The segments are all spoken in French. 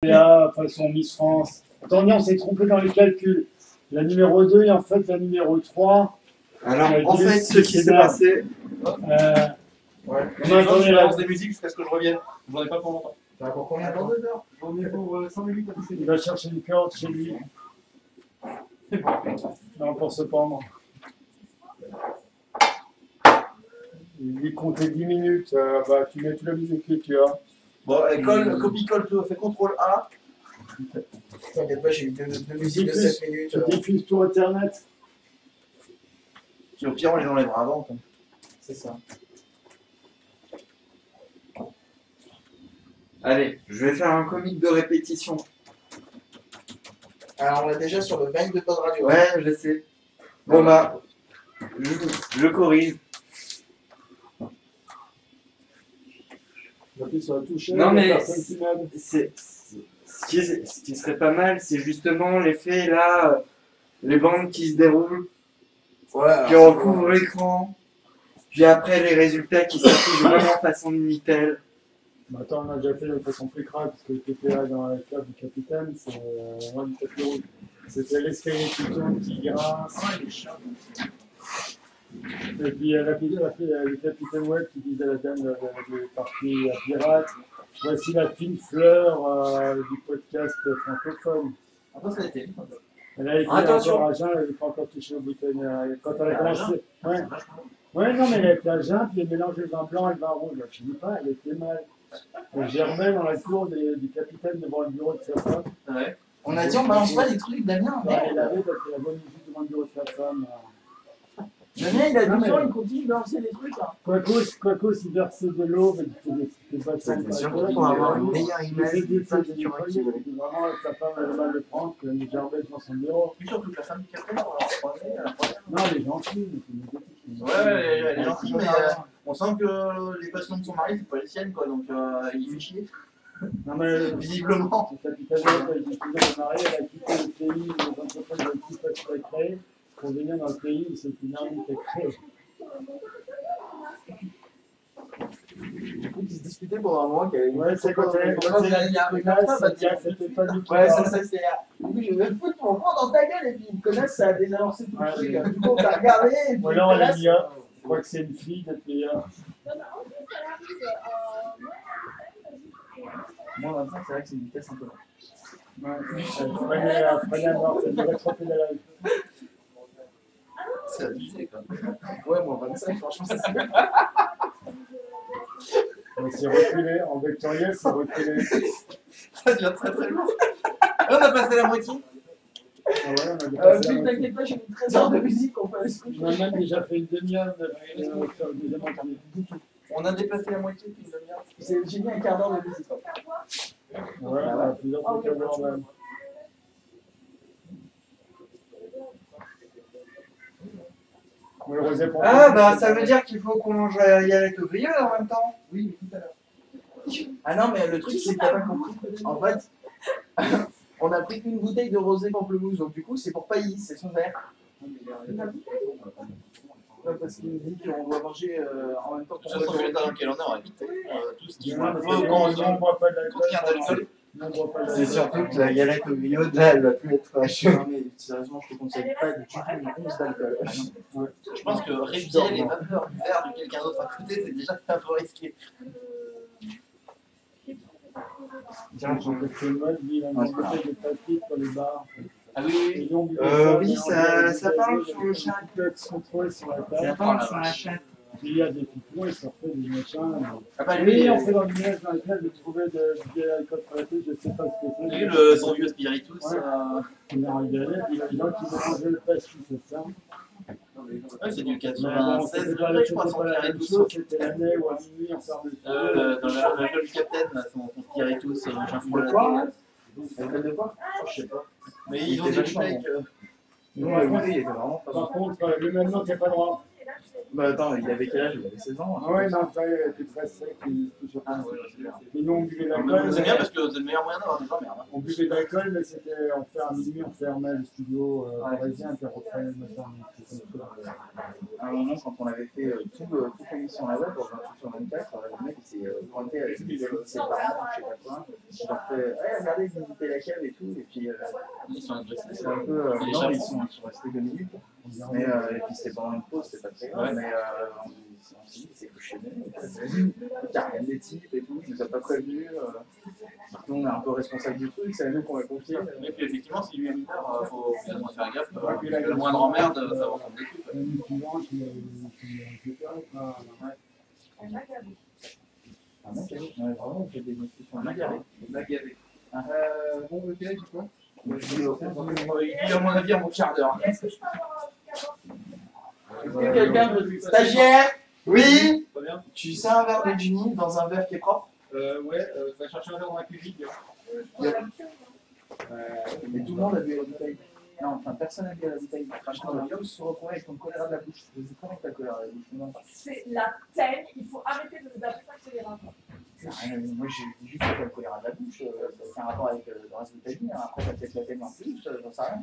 Façon Miss France. Attendez, on s'est trompé dans les calculs. La numéro 2 et en fait la numéro 3. Alors, en fait, ce qui s'est passé. Ouais. On a entendu la des musiques jusqu'à ce que je revienne. J'en ai pas pour longtemps. T'as pour combien de temps? J'en ai pour 5 minutes. Il va chercher une corde chez lui. Non, pour se pendre. Il lui comptait 10 minutes. Tu mets toute la musique que tu as. Bon, copie-colle, tout. Fais CTRL A. T'inquiète pas, j'ai eu deux musiques de 7 minutes. Tu diffuses tout Internet. Puis au pire, on les enlèvera avant. C'est ça. Allez, je vais faire un comique de répétition. Alors, on est déjà sur le 22 de Pod Radio. Ouais, je sais. Bon bah, je corrige. J'appuie sur la touche. Non mais ce qui serait pas mal, c'est justement l'effet là, les bandes qui se déroulent, qui recouvrent l'écran, puis après les résultats qui s'affichent vraiment façon Minitel. Attends, on a déjà fait de façon plus crade, parce que le TPA dans la classe du capitaine, c'est moi du tapis rouge. C'était l'escalier qui tourne, qui grince. Et puis le capitaine web qui disait à la dame de partie pirate, voici la fine fleur du podcast francophone. Après, ça a été. Elle a été encore à jeun, elle n'avait pas encore touché au bouton. Quand elle a commencé. Ouais, non, mais elle était à jeun, puis elle mélangeait le vin blanc et le vin rouge. Je ne dis pas, elle était mal. Elle germait dans la cour du capitaine devant le bureau de sa femme. Ouais. On a dit on balance pas des trucs, Damien. Elle avait parce qu'elle a bonne musique devant le bureau de sa femme. Damien, il a 12 ans, il continue de balancer des trucs. Quacos, il versait de l'eau, mais il faisait pas C'était surtout pour avoir une meilleure image. C'était vraiment sa femme avait mal de prendre, qu'elle germait devant son bureau. Puis surtout que la femme du capitaine, on l'a croisée à la première. Non, elle est gentille, mais c'est une Ouais, elle est gentille, mais on sent que les passions de son mari, c'est pas les siennes, quoi, donc il fait chier. Non, mais visiblement. Le capitaine a été toujours marié, elle a quitté le pays, les entreprises ont tout fait créer pour venir dans le pays où c'est une armée qui est créée. Du coup, ils se disputaient pendant un mois. Ouais, c'est quand c'était pas du tout. Ouais, ça, c'est. Oui, je vais foutre mon poing dans ta gueule et puis une connasse, ça a désamorcé tout le truc. Du coup, on t'a regardé. Et puis ou alors elle est Mia. Je crois que c'est une fille d'être Mia. Moi, 25, c'est vrai que c'est une vitesse un peu lente. Ouais, elle freinait à mort, ça devrait trop pédaler. C'est abusé, quoi. Ouais, moi, 25, franchement, ça c'est. C'est reculé, en vectoriel, c'est reculé. Ça devient très très lourd. On a passé la moitié. Ah ouais, on a dépassé la moitié. T'inquiète pas, j'ai mis 13 heures de musique, on peut aller se coucher. On a même déjà fait une demi-heure de faire une deuxième entamée. On a dépassé la moitié depuis une demi-heure. J'ai mis un quart d'heure de musique. Ouais, on a plusieurs trucs à voir même. Ah bah ça veut dire qu'il faut qu'on mange Yalette au grillot en même temps. Oui, mais tout à l'heure. Ah non, mais le truc, c'est que t'as pas compris. En fait, on a pris une bouteille de rosé pamplemousse, donc du coup, c'est pour Pailly, c'est son verre. Ouais, parce qu'il nous dit qu'on doit manger en même temps De toute façon, je vais l'état dans lequel on est, on va éviter tout ce qui Non, peut parce que quand on ne boit pas de l'alcool. C'est surtout que la galette au grillot, là, elle va plus être fraîche. Non, mais sérieusement, je te conseille pas de tuer une once d'alcool. Je pense que respirer les vapeurs du verre de quelqu'un d'autre à côté, c'est déjà un peu risqué. Tiens, j'en ai fait une mode, il a mis des papiers pour les bars. Ah oui, Oui, ça parle sur le chat. Ça parle sur la chatte. Il y a des pipons, ils sortent des machins. Ah bah Oui, lui, on fait dans le village dans lequel j'ai trouvé de l'alcool pour la tête, je sais pas ce que c'est. lui son vieux spiritus. Il m'a régalé, puis il a mangé le pastis, c'est ça. Ouais, c'est du 96 degrés, je crois, son spiritus. C'était l'année où à minuit on ferme Dans la gueule du capitaine, son spiritus, machin fou. le quoi, là? Alcool de quoi? Je sais pas. Mais ils ont dit le mec. Non, le goûter, il était vraiment pas bon. Par contre, lui maintenant, tu n'as pas le droit. Bah attends, il avait quel âge? Il avait 16 ans. Ah ouais, non, ça, il était très sec. Ah ouais, c'est bien. Et nous, on buvait de l'alcool. C'est bien parce que c'est le meilleur moyen d'avoir des emmerdes. On buvait de l'alcool, mais c'était on fermait à minuit, on fermait le studio parisien, puis on reprenait le matin. À un moment, quand on avait fait toute l'émission là-bas, pour 28 sur 24, le mec il s'est pointé avec ses parents, je sais pas quoi. Je leur fais, ouais, regardez, visitez la cave et tout. Et puis, Ils sont agressés. c'est un peu. Non, ils sont restés 2 minutes. Mais, et puis c'était pendant une pause, c'était pas très grave. Mais on s'est dit, c'est couché de nous. Il n'y a rien des types et tout, il nous a pas prévenus. Nous, on est un peu responsable du truc, c'est à nous qu'on l'a confié. Et puis effectivement, si lui est mineur, il faut vraiment faire gaffe. Parce que la moindre emmerde, ça va prendre des coups. L'année suivante, Vraiment, on fait des discussions. Magavé. Bon, ok, tu vois. Il est à mon avis à mon quart d'heure. Est-ce que je peux avoir un Est-ce que quelqu'un veut. Stagiaire? Oui. Pas bien. Tu sais un verre de Ginny dans un verre qui est propre? Ouais, va chercher un verre dans la cuisine. Mais tout le monde a bu la bouteille. Non, enfin, personne n'a bu la bouteille. Franchement, on va tous se retrouver avec ton choléra de la bouche. Je sais pas comment t'as choléra de la bouche. Non. C'est la teigne, il faut arrêter d'appeler ça que c'est les reins. Moi, j'ai juste fait le choléra de la bouche. Ça a aucun rapport avec le reste de ta vie. Après, t'as peut-être la teigne en plus, j'en sais rien.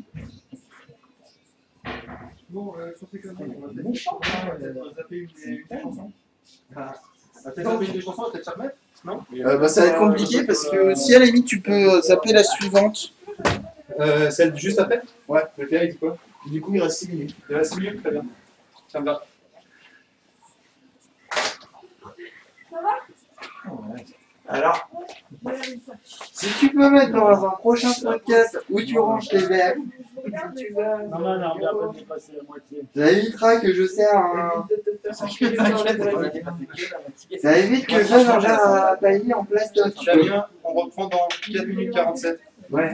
Bon, sur ces conneries, on va Méchant, peut-être zapper une chanson. Peut-être zapper une chanson, peut-être ça remettre? Non? Bah, ça va être compliqué parce que si à la limite tu peux zapper la suivante. Celle juste après? Ouais. Le père, il dit quoi? Du coup, il reste 6 minutes. Il reste 6 minutes, très bien. Ça me va. Ça va? Alors, Si tu peux mettre dans un prochain podcast où tu ranges tes verres, Tu vas. non, on vient pas de dépasser la moitié. ça évitera que je sers un. Ça évite que je donne un verre à pailler en plastoc. Damien, on reprend dans 4 minutes 47. Ouais.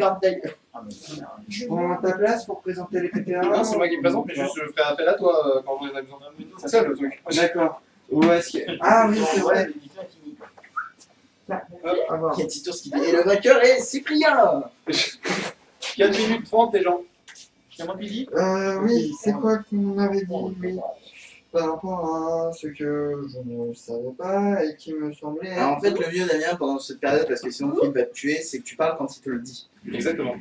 Je prends ta place pour présenter les PTA. Non, c'est moi qui me présente, mais juste je fais appel à toi quand on en a besoin. C'est ça le truc. D'accord. Où est-ce que. Ah oui, c'est vrai. Il y a Titus qui dit et le vainqueur est Cyprien. 4 minutes 30 les gens. C'est moi qui dis? Oui, c'est quoi qu'on avait dit, oui. Par rapport à ce que je ne savais pas et qui me semblait. Alors, en fait, le mieux, Damien, pendant cette période, parce que sinon Philippe va te tuer, c'est que tu parles quand il te le dit. Exactement.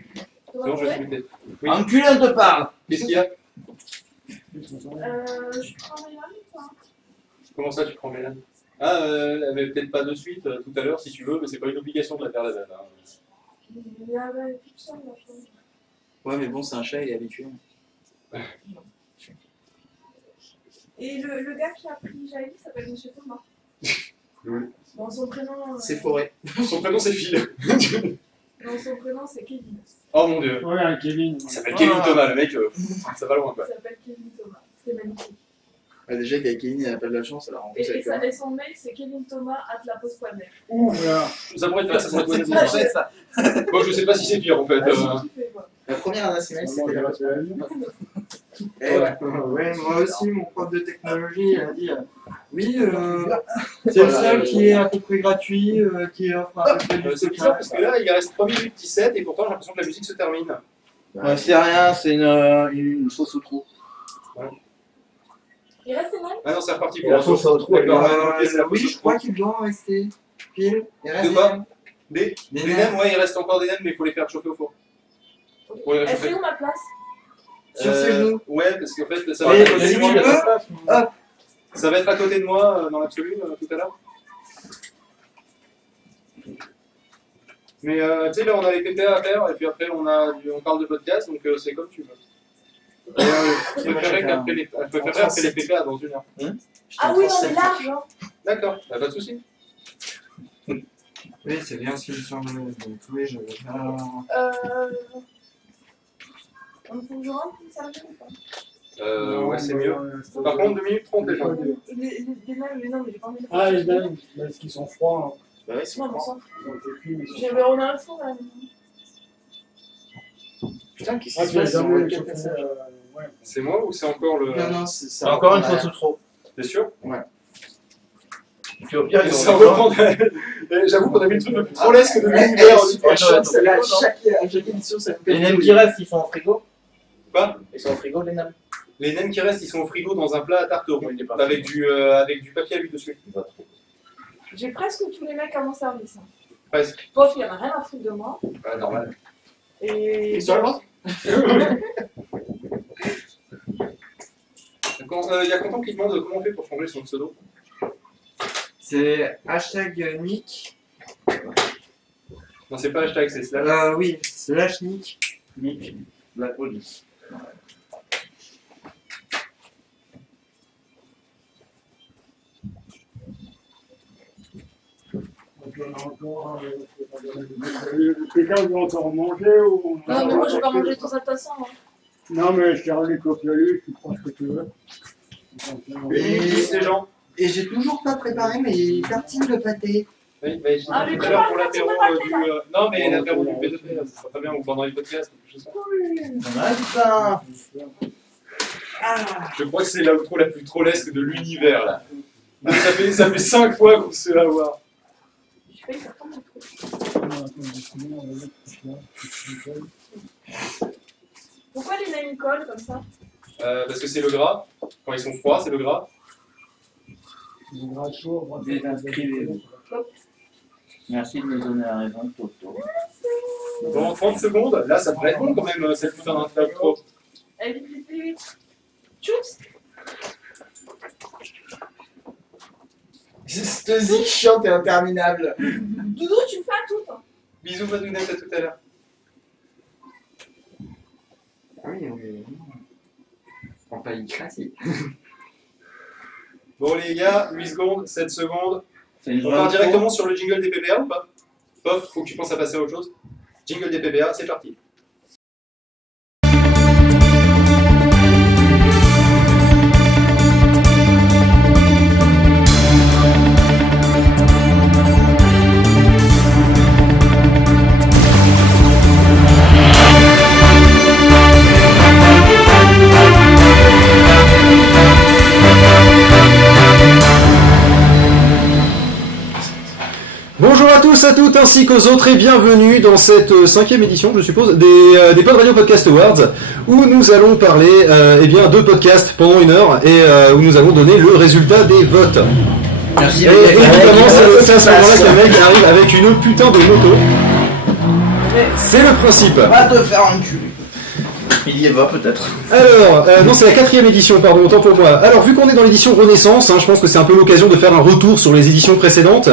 Sinon je vais t'écouter. Oui. Enculé, on te parle. Qu'est-ce qu'il y a? Je prends les mains, quoi. Comment ça tu prends Mélane? Ah, elle avait peut-être pas de suite tout à l'heure si tu veux, mais c'est pas une obligation de la faire la dame. Il y avait toute seule, la chose. Ouais, mais bon, c'est un chat, il est habitué. Et le gars qui a pris Jaïli s'appelle Monsieur Thomas. Oui. Bon, son prénom. C'est Forêt. Son prénom c'est Phil. Non, son prénom c'est Kevin. Oh mon dieu. Ouais, un Kevin. Il s'appelle Kevin Thomas, le mec, ça va loin quoi. Il s'appelle Kevin Thomas. C'est magnifique. Bah, déjà, qu'avec Kevin, il n'a pas de la chance, alors en plus, avec Et son mail c'est kevinthomas@laposte.net. Voilà. Ça pourrait être ça pourrait être ça. Moi je sais pas si c'est pire en fait. la première adresse email, c'était la poste. Eh ouais. Ouais, moi aussi, mon prof de technologie a dit oui, c'est le seul qui est à peu près gratuit, qui offre un peu de C'est bizarre parce que là il reste 3 minutes 17 et pourtant j'ai l'impression que la musique se termine. C'est rien, c'est une sauce au trou. Il reste une mail? Ah non, c'est reparti pour La sauce au trou, D'accord, ok, c'est la Oui, sauce je au crois trou. qu'il doit en rester. Pile. Il reste De des quoi? nems. Des Des nems, nems. ouais, il reste encore des nems, mais il faut les faire chauffer au four. Pour les Est-ce réchauffer. que où ma place? Sur ses genoux. Ouais, parce qu'en fait, ça Mais va, si tu veux, hop. ça va être à côté de moi dans l'absolu tout à l'heure. Mais tu sais, là on a les PPA à faire et puis après on parle de podcast donc c'est comme tu veux. Je préférerais après les PPA dans une heure. Ah oui, non, mais large, hein. D'accord, pas de soucis. Oui, c'est bien ce qu'il me semble. Donc, oui, je vais faire. Il faut que je rentre une serviette ou pas? Ouais, c'est mieux. Par contre, 2 minutes 30 déjà. Des mails, mais non, mais j'ai pas envie de faire. Ah, les dames, parce qu'ils sont froids. Bah ouais, c'est Non, mais franc. ça. Ils ont été cuits, mais ils sont On a un four là. Putain, qu'est-ce Ah, qui se tu les passe as sur mis le chauffés, café? ouais. C'est moi ou c'est encore le. Non, non, c'est C'est encore une fois trop. T'es sûr? Ouais. Puis au pire, ils ont J'avoue qu'on a mis le truc le plus trollesque de l'univers. À chaque émission, ça nous Les nems qui restent, ils sont en frigo. Quoi? Ils sont en frigo, les nems. Les nems qui restent, ils sont au frigo dans un plat à tarte rond, avec du papier à l'huile dessus. J'ai presque tous les mecs à mon service. Hein. Presque. Pof, il y en a rien à foutre de moi. Normal. Et. Il y a Content qui demande comment on fait pour changer son pseudo. C'est #Nick. Non, c'est pas hashtag, c'est slash. Oui, /Nick. Nick, la police. Quelqu'un veut encore manger ou... Non, mais moi je vais pas manger tout ça de toute façon. Hein. Non, mais je t'ai ramené le coquilleux, tu prends ce que tu veux. Les gens. Et j'ai toujours pas préparé mes tartines de pâté. Oui, mais Ah, mais tout à l'heure pour comment l'apéro tu du. Non, mais l'apéro du P2P, ça sera pas bien, ou pendant les podcasts. Je sais pas. Je crois que c'est l'outro la plus trollesque de l'univers là. Ça fait 5 fois qu'on se fait avoir. Je fais ça comme un truc. Pourquoi les names collent comme ça? Parce que c'est le gras. Quand ils sont froids, c'est le gras. Le gras chaud, moi, Désinscrivez-vous. Merci de me donner la raison, Toto. Dans 30 secondes, là ça devrait être bon quand même, cette putain d'intro. Allez, vite, vite, vite. Tchoups. Cette zik chiante et interminable. Doudou, tu me fais un tout. Hein. Bisous, Madounette, à tout à l'heure. Oui. On pas y crasser. Bon les gars, 8 secondes, 7 secondes. C'est On part directement sur le jingle des PPA ou pas? Pof, faut que tu penses à passer à autre chose. Jingle des PPA, c'est parti. Bonjour à tous, à toutes, ainsi qu'aux autres, et bienvenue dans cette 5e édition, je suppose, des Pod Radio Podcast Awards, où nous allons parler de podcasts pendant 1 heure, et où nous allons donner le résultat des votes. Merci. Et évidemment, c'est à ce moment-là qu'un mec arrive avec une putain de moto. C'est le principe. Va te faire enculer. Il y va peut-être. Alors, non, c'est la 4e édition, pardon, autant pour moi. Alors, vu qu'on est dans l'édition Renaissance, je pense que c'est un peu l'occasion de faire un retour sur les éditions précédentes.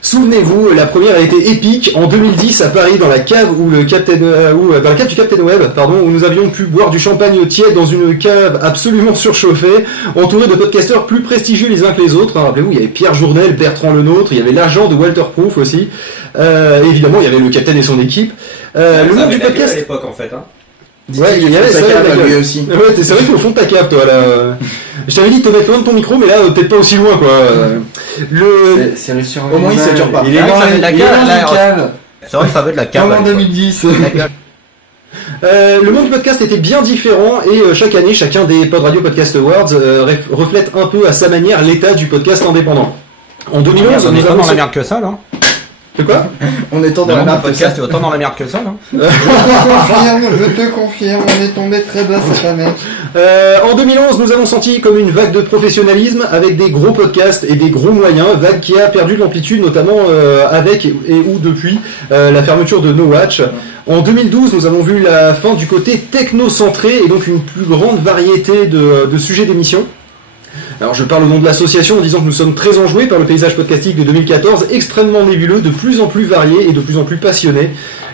Souvenez-vous, la première a été épique en 2010 à Paris dans la cave dans la cave du Captain Web, où nous avions pu boire du champagne tiède dans une cave absolument surchauffée, entouré de podcasteurs plus prestigieux les uns que les autres. Rappelez-vous, il y avait Pierre Journel, Bertrand Lenôtre, il y avait l'agent de Walter Proof aussi. Évidemment, il y avait le Captain et son équipe. Le nom du podcast à l'époque en fait. Hein. Ouais, il y avait ça lui aussi. Ouais, c'est vrai que au fond de ta cave, toi, là. Je t'avais dit de te mettre loin de ton micro, mais là, peut-être pas aussi loin, quoi. C'est le survol. Au moins, il s'attire pas. Il est dans la cave. C'est vrai que ça veut de la cave. Comme en 2010. Le monde du podcast était bien différent et chaque année, chacun des Pod Radio Podcast Awards reflète un peu à sa manière l'état du podcast indépendant. En 2011, on est pas dans la merde que ça, là. De quoi? On est dans la merde podcast, tu es autant dans la merde que ça, là. Je te confirme, on est tombé très bas cette année. En 2011, nous avons senti comme une vague de professionnalisme avec des gros podcasts et des gros moyens, vague qui a perdu de l'amplitude notamment avec et ou depuis la fermeture de No Watch. En 2012, nous avons vu la fin du côté techno-centré et donc une plus grande variété de sujets d'émission. Alors je parle au nom de l'association en disant que nous sommes très enjoués par le paysage podcastique de 2014, extrêmement nébuleux, de plus en plus varié et de plus en plus passionné.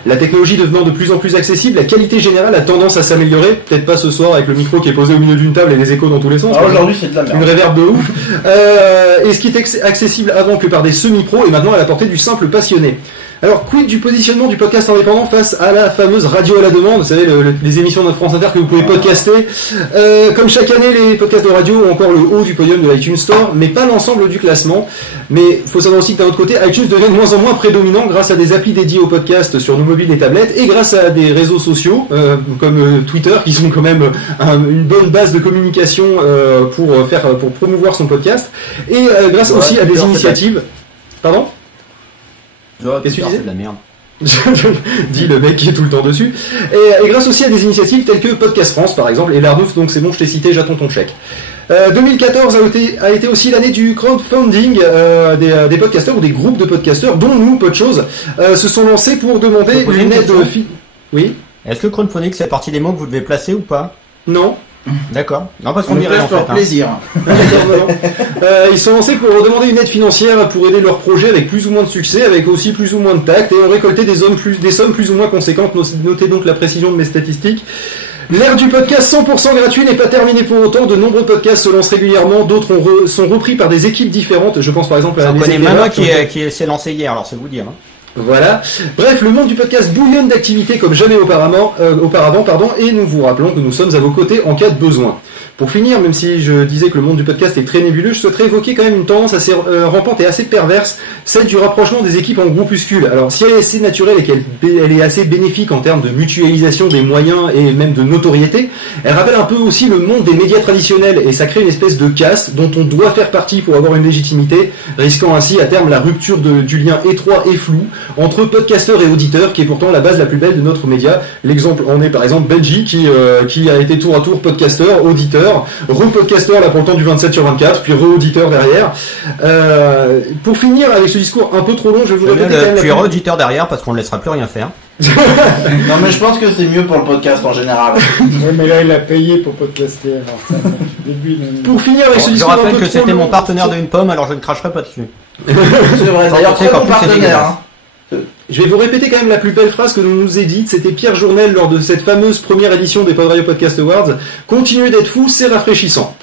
La technologie devenant de plus en plus accessible, la qualité générale a tendance à s'améliorer, peut-être pas ce soir avec le micro qui est posé au milieu d'une table et les échos dans tous les sens. Aujourd'hui c'est de la merde. Une réverb de ouf. Et ce qui était accessible avant que par des semi-pros est maintenant à la portée du simple passionné. Alors, quid du positionnement du podcast indépendant face à la fameuse radio à la demande, vous savez, les émissions de France Inter que vous pouvez podcaster. Comme chaque année, les podcasts de radio ont encore le haut du podium de l'iTunes Store, mais pas l'ensemble du classement. Mais il faut savoir aussi que d'un autre côté, iTunes devient de moins en moins prédominant grâce à des applis dédiés au podcast sur nos mobiles et tablettes, et grâce à des réseaux sociaux, comme Twitter, qui sont quand même une bonne base de communication pour promouvoir son podcast, et grâce aussi à des initiatives... Pardon? Qu'est-ce que tu disais? C'est de la merde. dit le mec qui est tout le temps dessus. Et grâce aussi à des initiatives telles que Podcast France, par exemple, et l'Arnouf, donc c'est bon, je t'ai cité, j'attends ton chèque. 2014 a été aussi l'année du crowdfunding des podcasteurs ou des groupes de podcasteurs, dont nous, peu de choses, se sont lancés pour demander une aide... Oui. Est-ce que crowdfunding c'est partie des mots que vous devez placer ou pas? Non. D'accord. Non, parce qu'on dirait en fait. plaisir. Ils sont lancés pour demander une aide financière pour aider leur projet avec plus ou moins de succès, avec aussi plus ou moins de tact, et ont récolté des sommes plus ou moins conséquentes. Notez donc la précision de mes statistiques. L'ère du podcast 100% gratuit n'est pas terminée pour autant. De nombreux podcasts se lancent régulièrement, d'autres sont repris par des équipes différentes. Je pense par exemple à... J'en connais même un qui s'est lancé hier, alors c'est vous dire. Hein. Voilà. Bref, le monde du podcast bouillonne d'activités comme jamais auparavant, et nous vous rappelons que nous sommes à vos côtés en cas de besoin. Pour finir, même si je disais que le monde du podcast est très nébuleux, je souhaiterais évoquer quand même une tendance assez rampante et assez perverse, celle du rapprochement des équipes en groupuscules. Alors, si elle est assez naturelle et qu'elle est assez bénéfique en termes de mutualisation des moyens et même de notoriété, elle rappelle un peu aussi le monde des médias traditionnels, et ça crée une espèce de caste dont on doit faire partie pour avoir une légitimité, risquant ainsi à terme la rupture du lien étroit et flou entre podcasteurs et auditeurs, qui est pourtant la base la plus belle de notre média. L'exemple en est par exemple Benji, qui a été tour à tour podcasteur, auditeur, re-podcasteur là pour le temps du 27/24, puis re-auditeur derrière. Pour finir avec ce discours un peu trop long, je vais vous répéter quand même... Tu es re-auditeur derrière parce qu'on ne laissera plus rien faire. Non mais je pense que c'est mieux pour le podcast en général. Oui, mais là il a payé pour podcaster. Alors ça, Pour finir avec ce Je discours un rappelle peu que trop c'était long, mon partenaire d'une pomme, alors je ne cracherai pas dessus. C'est vrai, d'ailleurs très bon partenaire. Hein. Je vais vous répéter quand même la plus belle phrase que nous nous ait dite. C'était Pierre Journel lors de cette fameuse première édition des Pod Radio Podcast Awards. Continuez d'être fous, c'est rafraîchissant.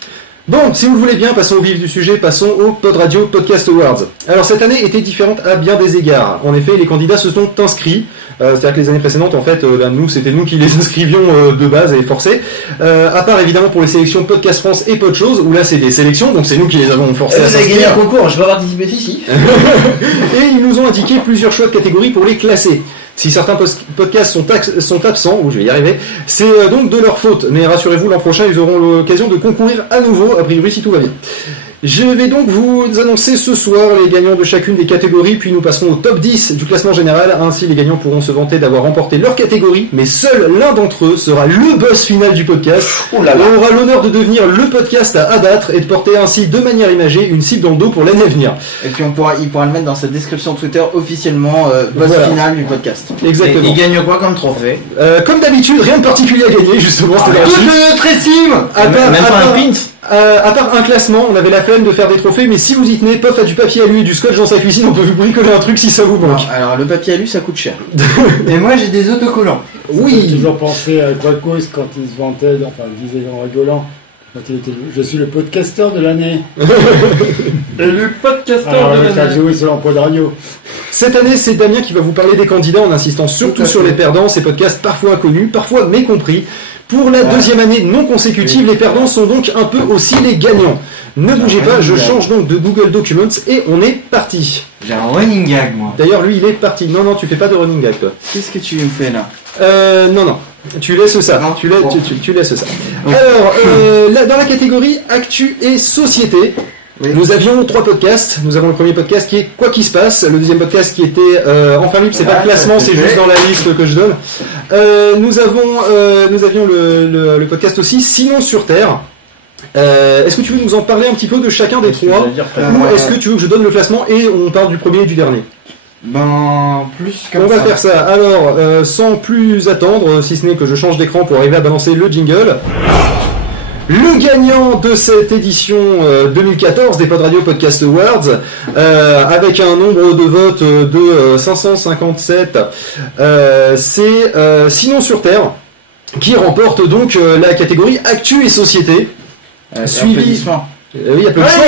Bon, si vous le voulez bien, passons au vif du sujet, passons au Pod Radio Podcast Awards. Alors cette année était différente à bien des égards. En effet, les candidats se sont inscrits. C'est-à-dire que les années précédentes, en fait, c'était nous qui les inscrivions de base et forcés. À part évidemment pour les sélections Podcast France et Pod Chose, où là c'est des sélections, donc c'est nous qui les avons forcés à vous avez s'inscrire. gagné un concours, je vais participer ici. Et ils nous ont indiqué plusieurs choix de catégories pour les classer. Si certains podcasts sont absents, ou je vais y arriver, c'est donc de leur faute. Mais rassurez-vous, l'an prochain, ils auront l'occasion de concourir à nouveau, a priori si tout va bien. Je vais donc vous annoncer ce soir les gagnants de chacune des catégories, puis nous passerons au top 10 du classement général. Ainsi, les gagnants pourront se vanter d'avoir remporté leur catégorie, mais seul l'un d'entre eux sera le boss final du podcast. Et aura l'honneur de devenir le podcast à abattre et de porter ainsi de manière imagée une cible dans le dos pour l'année à venir. Et puis il pourra le mettre dans sa description Twitter officiellement, boss final du podcast. Exactement. Et il gagne quoi comme trophée? Comme d'habitude, rien de particulier à gagner, justement. Toute Tressim. À part un classement, on avait la flemme de faire des trophées, mais si vous y tenez, Pof a du papier à lui et du scotch dans sa cuisine, on peut vous bricoler un truc si ça vous manque. Alors le papier à lui ça coûte cher. Et moi j'ai des autocollants. Oui. J'ai toujours pensé à Quacos quand il se vantait, enfin il disait en rigolant, quand il était, je suis le podcasteur de l'année. Et le podcasteur de l'année. Joué sur l'emploi de radio. Cette année, c'est Damien qui va vous parler des candidats en insistant surtout sur les perdants, ces podcasts parfois inconnus, parfois mécompris. Pour la deuxième année non consécutive, les perdants sont donc un peu aussi les gagnants. Ne bougez pas, je change donc de Google Documents et on est parti. J'ai un running gag moi. D'ailleurs, lui, il est parti. Non, tu fais pas de running gag, toi. Qu'est-ce que tu me fais là? Non. Tu laisses ça. Non. Tu laisses ça. Alors, dans la catégorie Actu et Société, nous avions 3 podcasts. Nous avons le premier podcast qui est Quoi qu'il se passe. Le deuxième podcast qui était Enfin libre, c'est pas le classement, c'est juste dans la liste que je donne. Nous avions le podcast aussi Sinon sur Terre. Est-ce que tu veux nous en parler un petit peu de chacun des 3 ou est-ce que tu veux que je donne le classement et on parle du premier et du dernier? Ben, plus comme ça. On va faire ça. Alors, sans plus attendre, si ce n'est que je change d'écran pour arriver à balancer le jingle. Le gagnant de cette édition 2014 des Pod Radio Podcast Awards, avec un nombre de votes de 557, c'est Sinon sur Terre, qui remporte donc la catégorie Actu et Société. Suivi... Oui, applaudissements.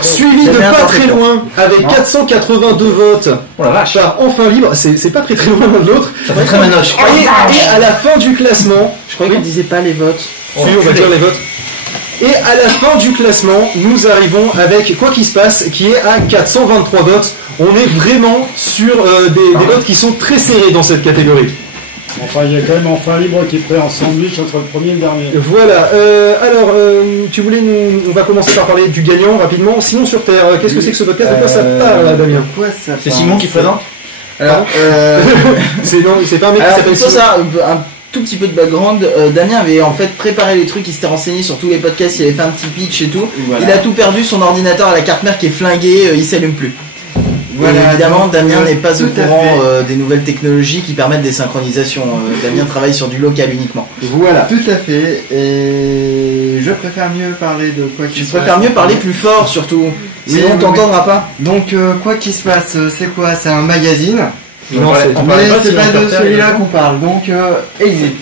Suivi de pas très loin avec 482 votes par Enfin Libre, c'est pas très loin l'un de l'autre. Ça fait très manoche. Et à la fin du classement, je croyais qu'on disait pas les votes. On va dire les votes. Et à la fin du classement, nous arrivons avec Quoi qu'il se passe, qui est à 423 votes. On est vraiment sur des votes qui sont très serrés dans cette catégorie. Enfin, il y a quand même Enfin Libre qui est prêt en sandwich entre le premier et le dernier. Voilà. Alors, tu voulais on va commencer par parler du gagnant rapidement. Simon sur Terre, qu'est-ce que c'est que ce podcast? De quoi ça parle, Damien? Quoi ça C'est Simon qui présente. Alors, C'est pas un mec qui s'appelle Simon. ça, un tout petit peu de background. Damien avait en fait préparé les trucs, il s'était renseigné sur tous les podcasts, il avait fait un petit pitch et tout. Voilà. Il a tout perdu, son ordinateur à la carte mère qui est flingué, il s'allume plus. Voilà, Et évidemment, donc, Damien n'est pas au tout à courant des nouvelles technologies qui permettent des synchronisations. Damien travaille sur du local uniquement. Voilà, tout à fait. Et je préfère mieux parler de quoi qu'il Je se passe. préfère mieux parler plus fort surtout. Sinon on oui, t'entendra pas. Donc, quoi qu'il se passe, c'est quoi? C'est un magazine. Non, c'est Mais c'est pas de celui-là qu'on parle. Donc, exit.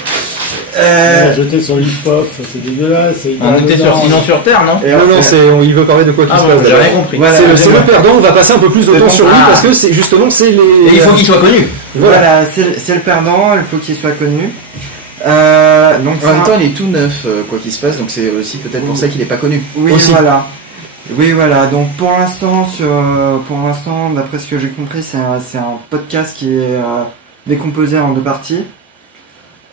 Jeté sur l'hip-hop, c'est dégueulasse. On était sur Sinon sur Terre, non? Non, il veut parler de quoi qu'il se passe. J'ai rien compris. Voilà, C'est le perdant, on va passer un peu plus de temps sur lui parce que c'est justement c'est les. Et il faut qu'il soit connu. Voilà, c'est le perdant, il faut qu'il soit connu. Donc En même temps il est tout neuf quoi qu'il se passe, donc c'est aussi peut-être pour ça qu'il est pas connu. oui, aussi. voilà. Oui, voilà. Donc pour l'instant, d'après ce que j'ai compris, c'est un podcast qui est décomposé en deux parties.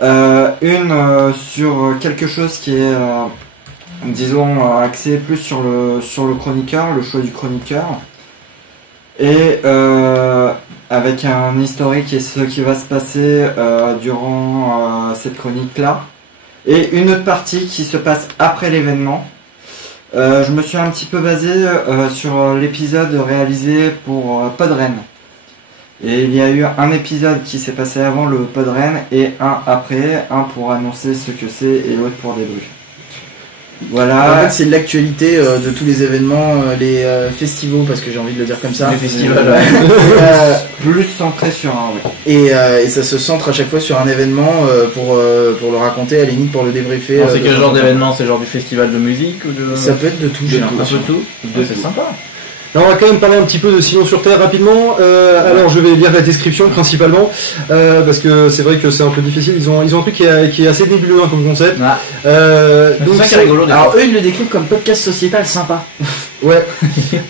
Une sur quelque chose qui est, disons, axé plus sur le chroniqueur, le choix du chroniqueur, et avec un historique et ce qui va se passer durant cette chronique-là, et une autre partie qui se passe après l'événement. Je me suis un petit peu basé sur l'épisode réalisé pour Podren. Et il y a eu un épisode qui s'est passé avant le Podren et un après, un pour annoncer ce que c'est et l'autre pour débrief. Voilà. En fait c'est l'actualité de tous les événements, les festivals parce que j'ai envie de le dire comme ça. Les festivals. Plus centré sur un, oui. Et ça se centre à chaque fois sur un événement pour le raconter, à la limite pour le débriefer. C'est de quel temps genre en temps. d'événement? C'est genre du festival de musique ou de... Ça peut être de tout, j'ai un l'impression. peu tout. C'est sympa. Alors, on va quand même parler un petit peu de Sinon sur Terre rapidement. Alors je vais lire la description principalement parce que c'est vrai que c'est un peu difficile. Ils ont un truc qui est assez nébuleux hein, comme concept. Ah. Donc C'est ça qui est rigolo. Alors eux ils le décrivent comme podcast sociétal sympa. ouais.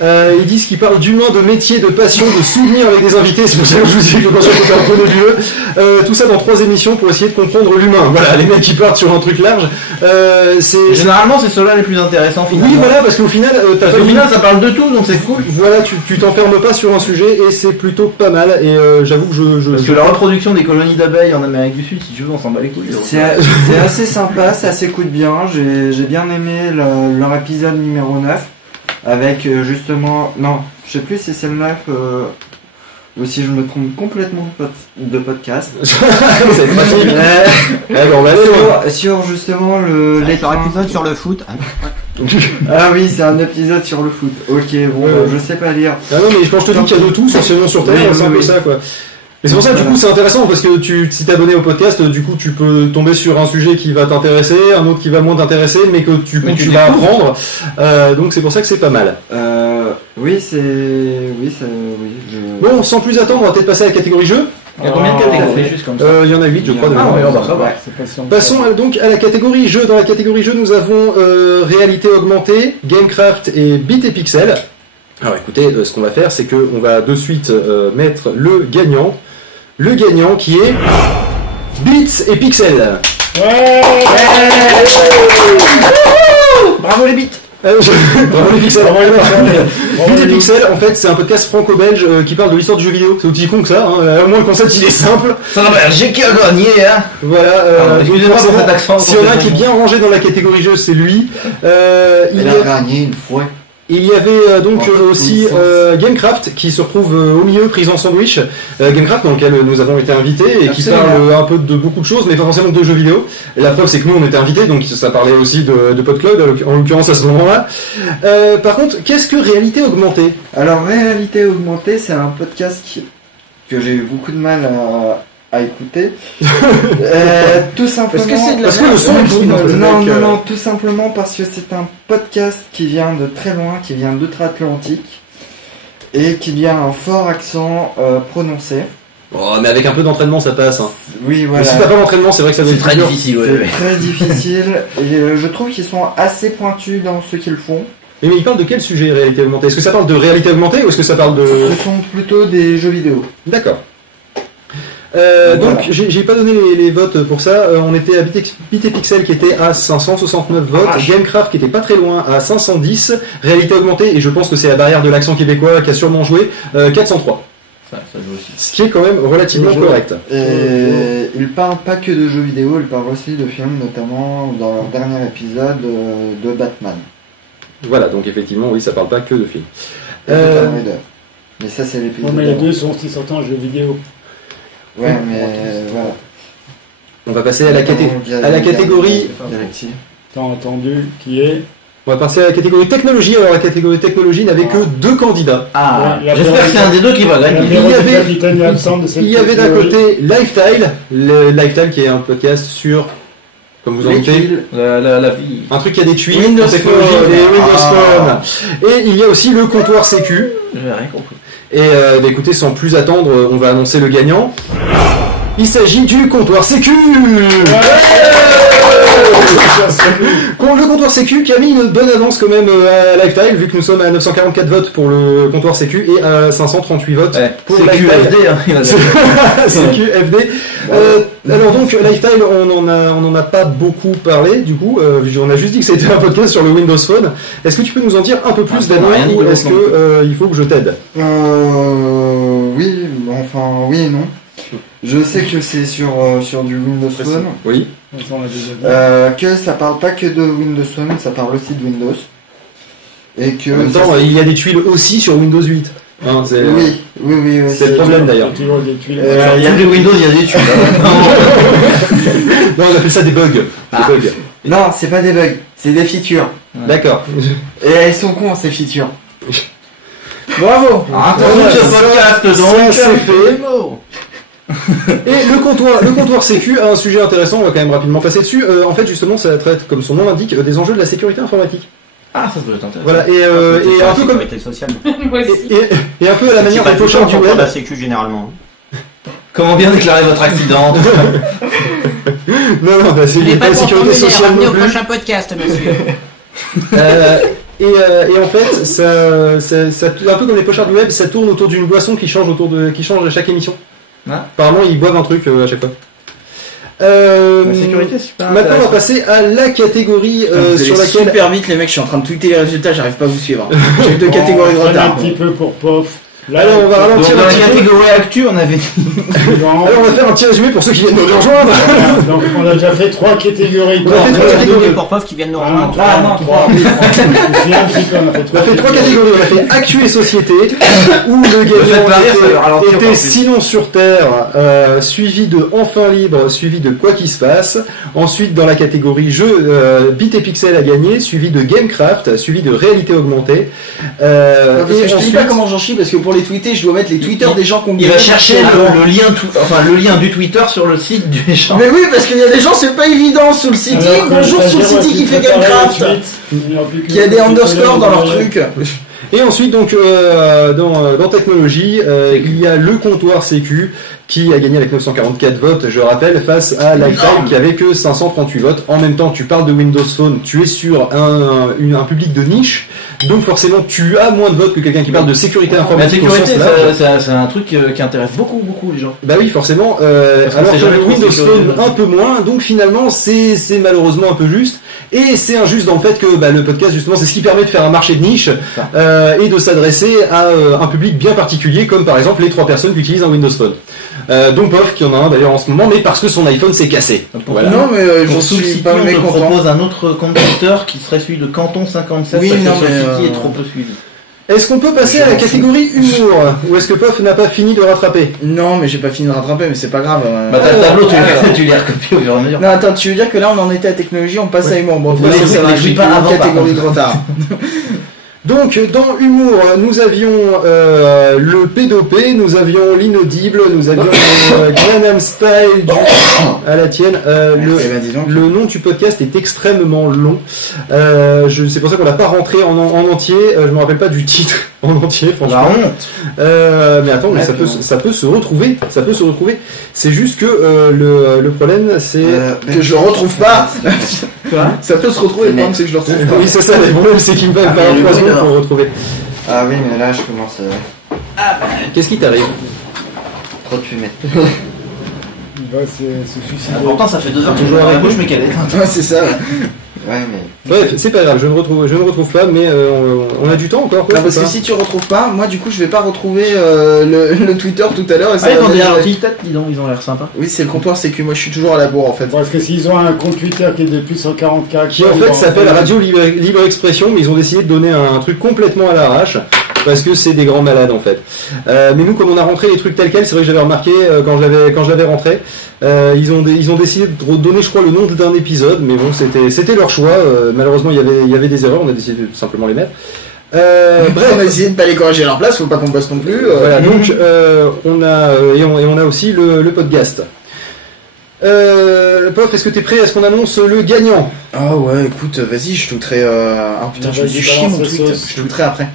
Ils disent qu'ils parlent d'humains, de métiers, de passion, de souvenirs avec des invités. C'est pour ça que je vous dis que le concept est un peu nébuleux. Tout ça dans 3 émissions pour essayer de comprendre l'humain. Voilà, les mecs qui partent sur un truc large. Généralement, c'est ceux-là les plus intéressants finalement. Oui, voilà, parce qu'au final, t'as Parce qu'au final, ça parle de tout, donc c'est cool. Voilà, tu t'enfermes pas sur un sujet et c'est plutôt pas mal. Et j'avoue que Parce que la reproduction des colonies d'abeilles en Amérique du Sud, si tu veux, on s'en bat les couilles. C'est assez sympa, ça s'écoute bien. J'ai bien aimé leur épisode numéro 9 avec justement... Non, je sais plus si c'est le 9 ou si je me trompe complètement de podcast. Sur justement L'épisode sur le foot. Ah oui, c'est un épisode sur le foot. Ok, bon, je sais pas lire. Ah non, mais quand je te dis qu'il y a de tout sur Sinon sur Terre, Oui, c'est un peu oui. ça quoi. Mais c'est pour ça que du coup c'est intéressant parce que si t'es abonné au podcast, du coup tu peux tomber sur un sujet qui va t'intéresser, un autre qui va moins t'intéresser, mais que tu vas apprendre. Donc c'est pour ça que c'est pas mal. Oui. Bon, sans plus attendre, on va peut-être passer à la catégorie jeu. Il y a combien de catégories juste comme ça? Il y en a 8 je crois. de mémoire. bah ça va. Passons donc à la catégorie jeu. Dans la catégorie jeu, nous avons réalité augmentée, Gamecraft et Bit et Pixel. Alors écoutez, ce qu'on va faire, c'est que on va de suite mettre le gagnant qui est Bits et Pixel. Bravo les bits. Bravo les Pixels. Bit et Pixel, en fait, c'est un podcast franco-belge qui parle de l'histoire du jeu vidéo. C'est aussi con que ça. Au moins le concept il est simple. Ça va, j'ai qui a gagné, hein. Voilà. Excusez-moi pour cet accent. Si on a un qui est bien rangé dans la catégorie jeu, c'est lui. Il a gagné une fois. Il y avait donc aussi Gamecraft qui se retrouve au milieu, prise en sandwich. Gamecraft dans lequel nous avons été invités et qui parle un peu de beaucoup de choses, mais pas forcément de jeux vidéo. Et la preuve c'est que nous on était invités, donc ça parlait aussi de PodClub, en l'occurrence à ce moment-là. Par contre, qu'est-ce que réalité augmentée? Alors, réalité augmentée, c'est un podcast que j'ai eu beaucoup de mal à écouter. Tout simplement. Parce que c'est de la Parce que le son est pourri dans le Non, mec, non, tout simplement parce que c'est un podcast qui vient de très loin, qui vient d'outre-Atlantique et qui a un fort accent prononcé. Oh, mais avec un peu d'entraînement ça passe. Hein. Oui, voilà. Mais si t'as pas d'entraînement, c'est vrai que ça doit C'est être très dur. difficile, C'est ouais. très difficile et je trouve qu'ils sont assez pointus dans ce qu'ils font. Mais il parle de quel sujet réalité augmentée? Est-ce que ça parle de réalité augmentée ou est-ce que ça parle de... Ce sont plutôt des jeux vidéo. D'accord. Donc j'ai pas donné les votes pour ça. On était à Bit et Pixel qui était à 569 votes, Gamecraft qui était pas très loin à 510, Réalité Augmentée, et je pense que c'est la barrière de l'accent québécois qui a sûrement joué, 403. Ça joue aussi. Ce qui est quand même relativement correct. Et ils parlent pas que de jeux vidéo, ils parlent aussi de films, notamment dans leur dernier épisode de Batman. Voilà, donc effectivement, oui, ça parle pas que de films. Tomb Raider. Mais ça, c'est l'épisode. mais les deux sont aussi sortis en jeu vidéo. Ouais, mais voilà. On va passer à la catégorie. Galaxy. T'as entendu qui est On va passer à la catégorie technologie. Alors la catégorie technologie n'avait que 2 candidats. Ah, La j'espère que c'est un des deux qui va gagner. Il y avait d'un côté Lifetile, le Lifetile qui est un podcast sur, comme vous en doutez, La vie. un truc qui a des tuiles, Windows en technologie Phone. et Windows Phone. Et il y a aussi le comptoir sécu. J'ai rien compris. Et bah, écoutez, sans plus attendre, on va annoncer le gagnant. Il s'agit du comptoir sécu. Le comptoir sécu qui a mis une bonne avance quand même à Lifetile, vu que nous sommes à 944 votes pour le comptoir sécu et à 538 votes pour Lifetile. QFD, hein, Sécu FD. Alors donc Lifetile, on en a pas beaucoup parlé du coup. On a juste dit que c'était un podcast sur le Windows Phone. Est-ce que tu peux nous en dire un peu plus, Damien, ou est-ce que il faut que je t'aide? Oui, enfin oui et non. Je sais que c'est sur du Windows Phone. Oui. Que ça parle pas que de Windows Phone, ça parle aussi de Windows. Et que En même temps, il y a des tuiles aussi sur Windows 8. Hein, oui. C'est le problème d'ailleurs. Il y a des Windows, il y a des tuiles. Non, on appelle ça des bugs. Des bugs. Non, c'est pas des bugs, c'est des features. D'accord. Et elles sont cons ces features. Bravo. Attention, ce podcast, donc. Ça, c'est fait. Et le comptoir sécu a un sujet intéressant, on va quand même rapidement passer dessus. En fait, justement, ça traite, comme son nom l'indique, des enjeux de la sécurité informatique. Ah, ça doit être intéressant. Voilà, et un peu comme. Sociale. Et un peu à la manière des pocheurs du web. La sécu généralement. Comment bien déclarer votre accident? Non, bah, c'est pas la sécurité sociale non au plus. prochain podcast, monsieur. Et en fait, ça, un peu comme les pochards du web, ça tourne autour d'une boisson qui change à chaque émission. Ah. Apparemment, ils boivent un truc à chaque fois. La sécurité, c'est super maintenant, on va passer à la catégorie sur laquelle. Super vite, les mecs, je suis en train de tweeter les résultats, j'arrive pas à vous suivre. J'ai 2 catégories de retard. Un petit peu pour POF. Là, Alors, on va ralentir Dans un la petit peu. catégorie actu, on avait dit. Alors, on va faire un petit résumé pour ceux qui viennent de nous rejoindre. Donc, on a déjà fait 3 catégories. On a fait 3 catégories. Pour POF qui viennent nous Ah, rejoindre. ah, non, 3. On On a fait 3 catégories. On a fait actu et société, où le gagnant était sinon sur Terre, suivi de Enfin Libre, suivi de Quoi qui se passe. Ensuite, dans la catégorie jeu, Bit et Pixel a gagné, suivi de Gamecraft, suivi de Réalité Augmentée. Parce que Et je te dis ensuite, pas comment j'en chie, parce que pour les tweeter, je dois mettre les tweeters des gens qu'on Il va chercher le lien du Twitter sur le site du champ. Mais oui, parce qu'il y a des gens, c'est pas évident sous le site. Bonjour sous le site qui fait Gamecraft. Qui a des underscores dans leur truc. Et ensuite, donc, dans technologie, il y a le comptoir sécu qui a gagné avec 944 votes, je rappelle, face à Lifetime qui avait que 538 votes. En même temps, tu parles de Windows Phone, tu es sur un public de niche, donc forcément tu as moins de votes que quelqu'un qui parle de sécurité La informatique. sécurité, c'est un truc qui intéresse beaucoup les gens. Bah oui, forcément. Parce Alors que que le Windows Phone un peu moins, donc finalement c'est malheureusement un peu juste. Et c'est injuste dans le fait que le podcast justement c'est ce qui permet de faire un marché de niche et de s'adresser à un public bien particulier, comme par exemple les 3 personnes qui utilisent un Windows Phone. Dont POF qui en a un d'ailleurs en ce moment, mais parce que son iPhone s'est cassé. Voilà. Non, mais Pour j'en sous le suis site, pas on te mécontent. propose un autre compte Twitter qui serait celui de Canton 57 Oui, parce non, que mais celui-ci est trop peu suivi. Est-ce qu'on peut passer à la catégorie humour, ou est-ce que POF n'a pas fini de rattraper? Non, mais j'ai pas fini de rattraper, mais c'est pas grave. Bah t'as le tableau, tu les recopies au fur et à mesure. Non, attends, tu veux dire que là on en était à technologie, on passe à humour. Bon, Vous ça va, les j'ai pas pas avant, une par catégorie de contre. retard. Donc, dans Humour, nous avions le P2P, nous avions l'Inaudible, nous avions Gangnam Style à la tienne. Le nom du podcast est extrêmement long. C'est pour ça qu'on l'a pas rentré en entier. Je me rappelle pas du titre en entier, franchement. La honte. Mais attends, mais ça peut se retrouver. Ça peut se retrouver. C'est juste que le problème, c'est que je le retrouve pas. Ça peut se retrouver, le problème c'est que je le retrouve pas. Oui, c'est ça. Le problème, c'est qu'il me va faire un poison pour le retrouver. Ah oui, mais là je commence Qu'est-ce qui t'arrive? trop de fumée. il va se suicider. Pourtant, ça fait 2 heures que je joue à la gauche, mais qu'elle est éteinte. Ouais, c'est ça. Ouais, mais. Bref, c'est pas grave, je ne retrouve pas, mais on a du temps encore. Quoi, Non, parce que si tu retrouves pas, moi du coup je vais pas retrouver le Twitter tout à l'heure. Et ça Ils va ont des devenir- gentilles têtes, dis donc, ils ont l'air sympas. Oui, c'est le comptoir, c'est que moi je suis toujours à la bourre en fait. Parce que s'ils ont un compte Twitter qui est depuis 144 qui en fait s'appelle Radio Libre Expression, mais ils ont décidé de donner un truc complètement à l'arrache. Parce que c'est des grands malades en fait. Mais nous, comme on a rentré les trucs tels quels, c'est vrai que j'avais remarqué quand je l'avais rentré, ils ont décidé de donner, je crois, le nom d'un épisode, mais bon, c'était leur choix. Malheureusement, il y avait des erreurs, on a décidé de simplement les mettre. Bref, on a essayé de pas les corriger à leur place, faut pas qu'on bosse non plus. Voilà, donc on a aussi le podcast. Pof, est-ce que t'es prêt? Est-ce qu'on annonce le gagnant? Ah ouais, écoute, vas-y, je tweeterai. Ah putain, je vais Vas-y, chier mon balance la tweet. sauce. Je tweeterai après.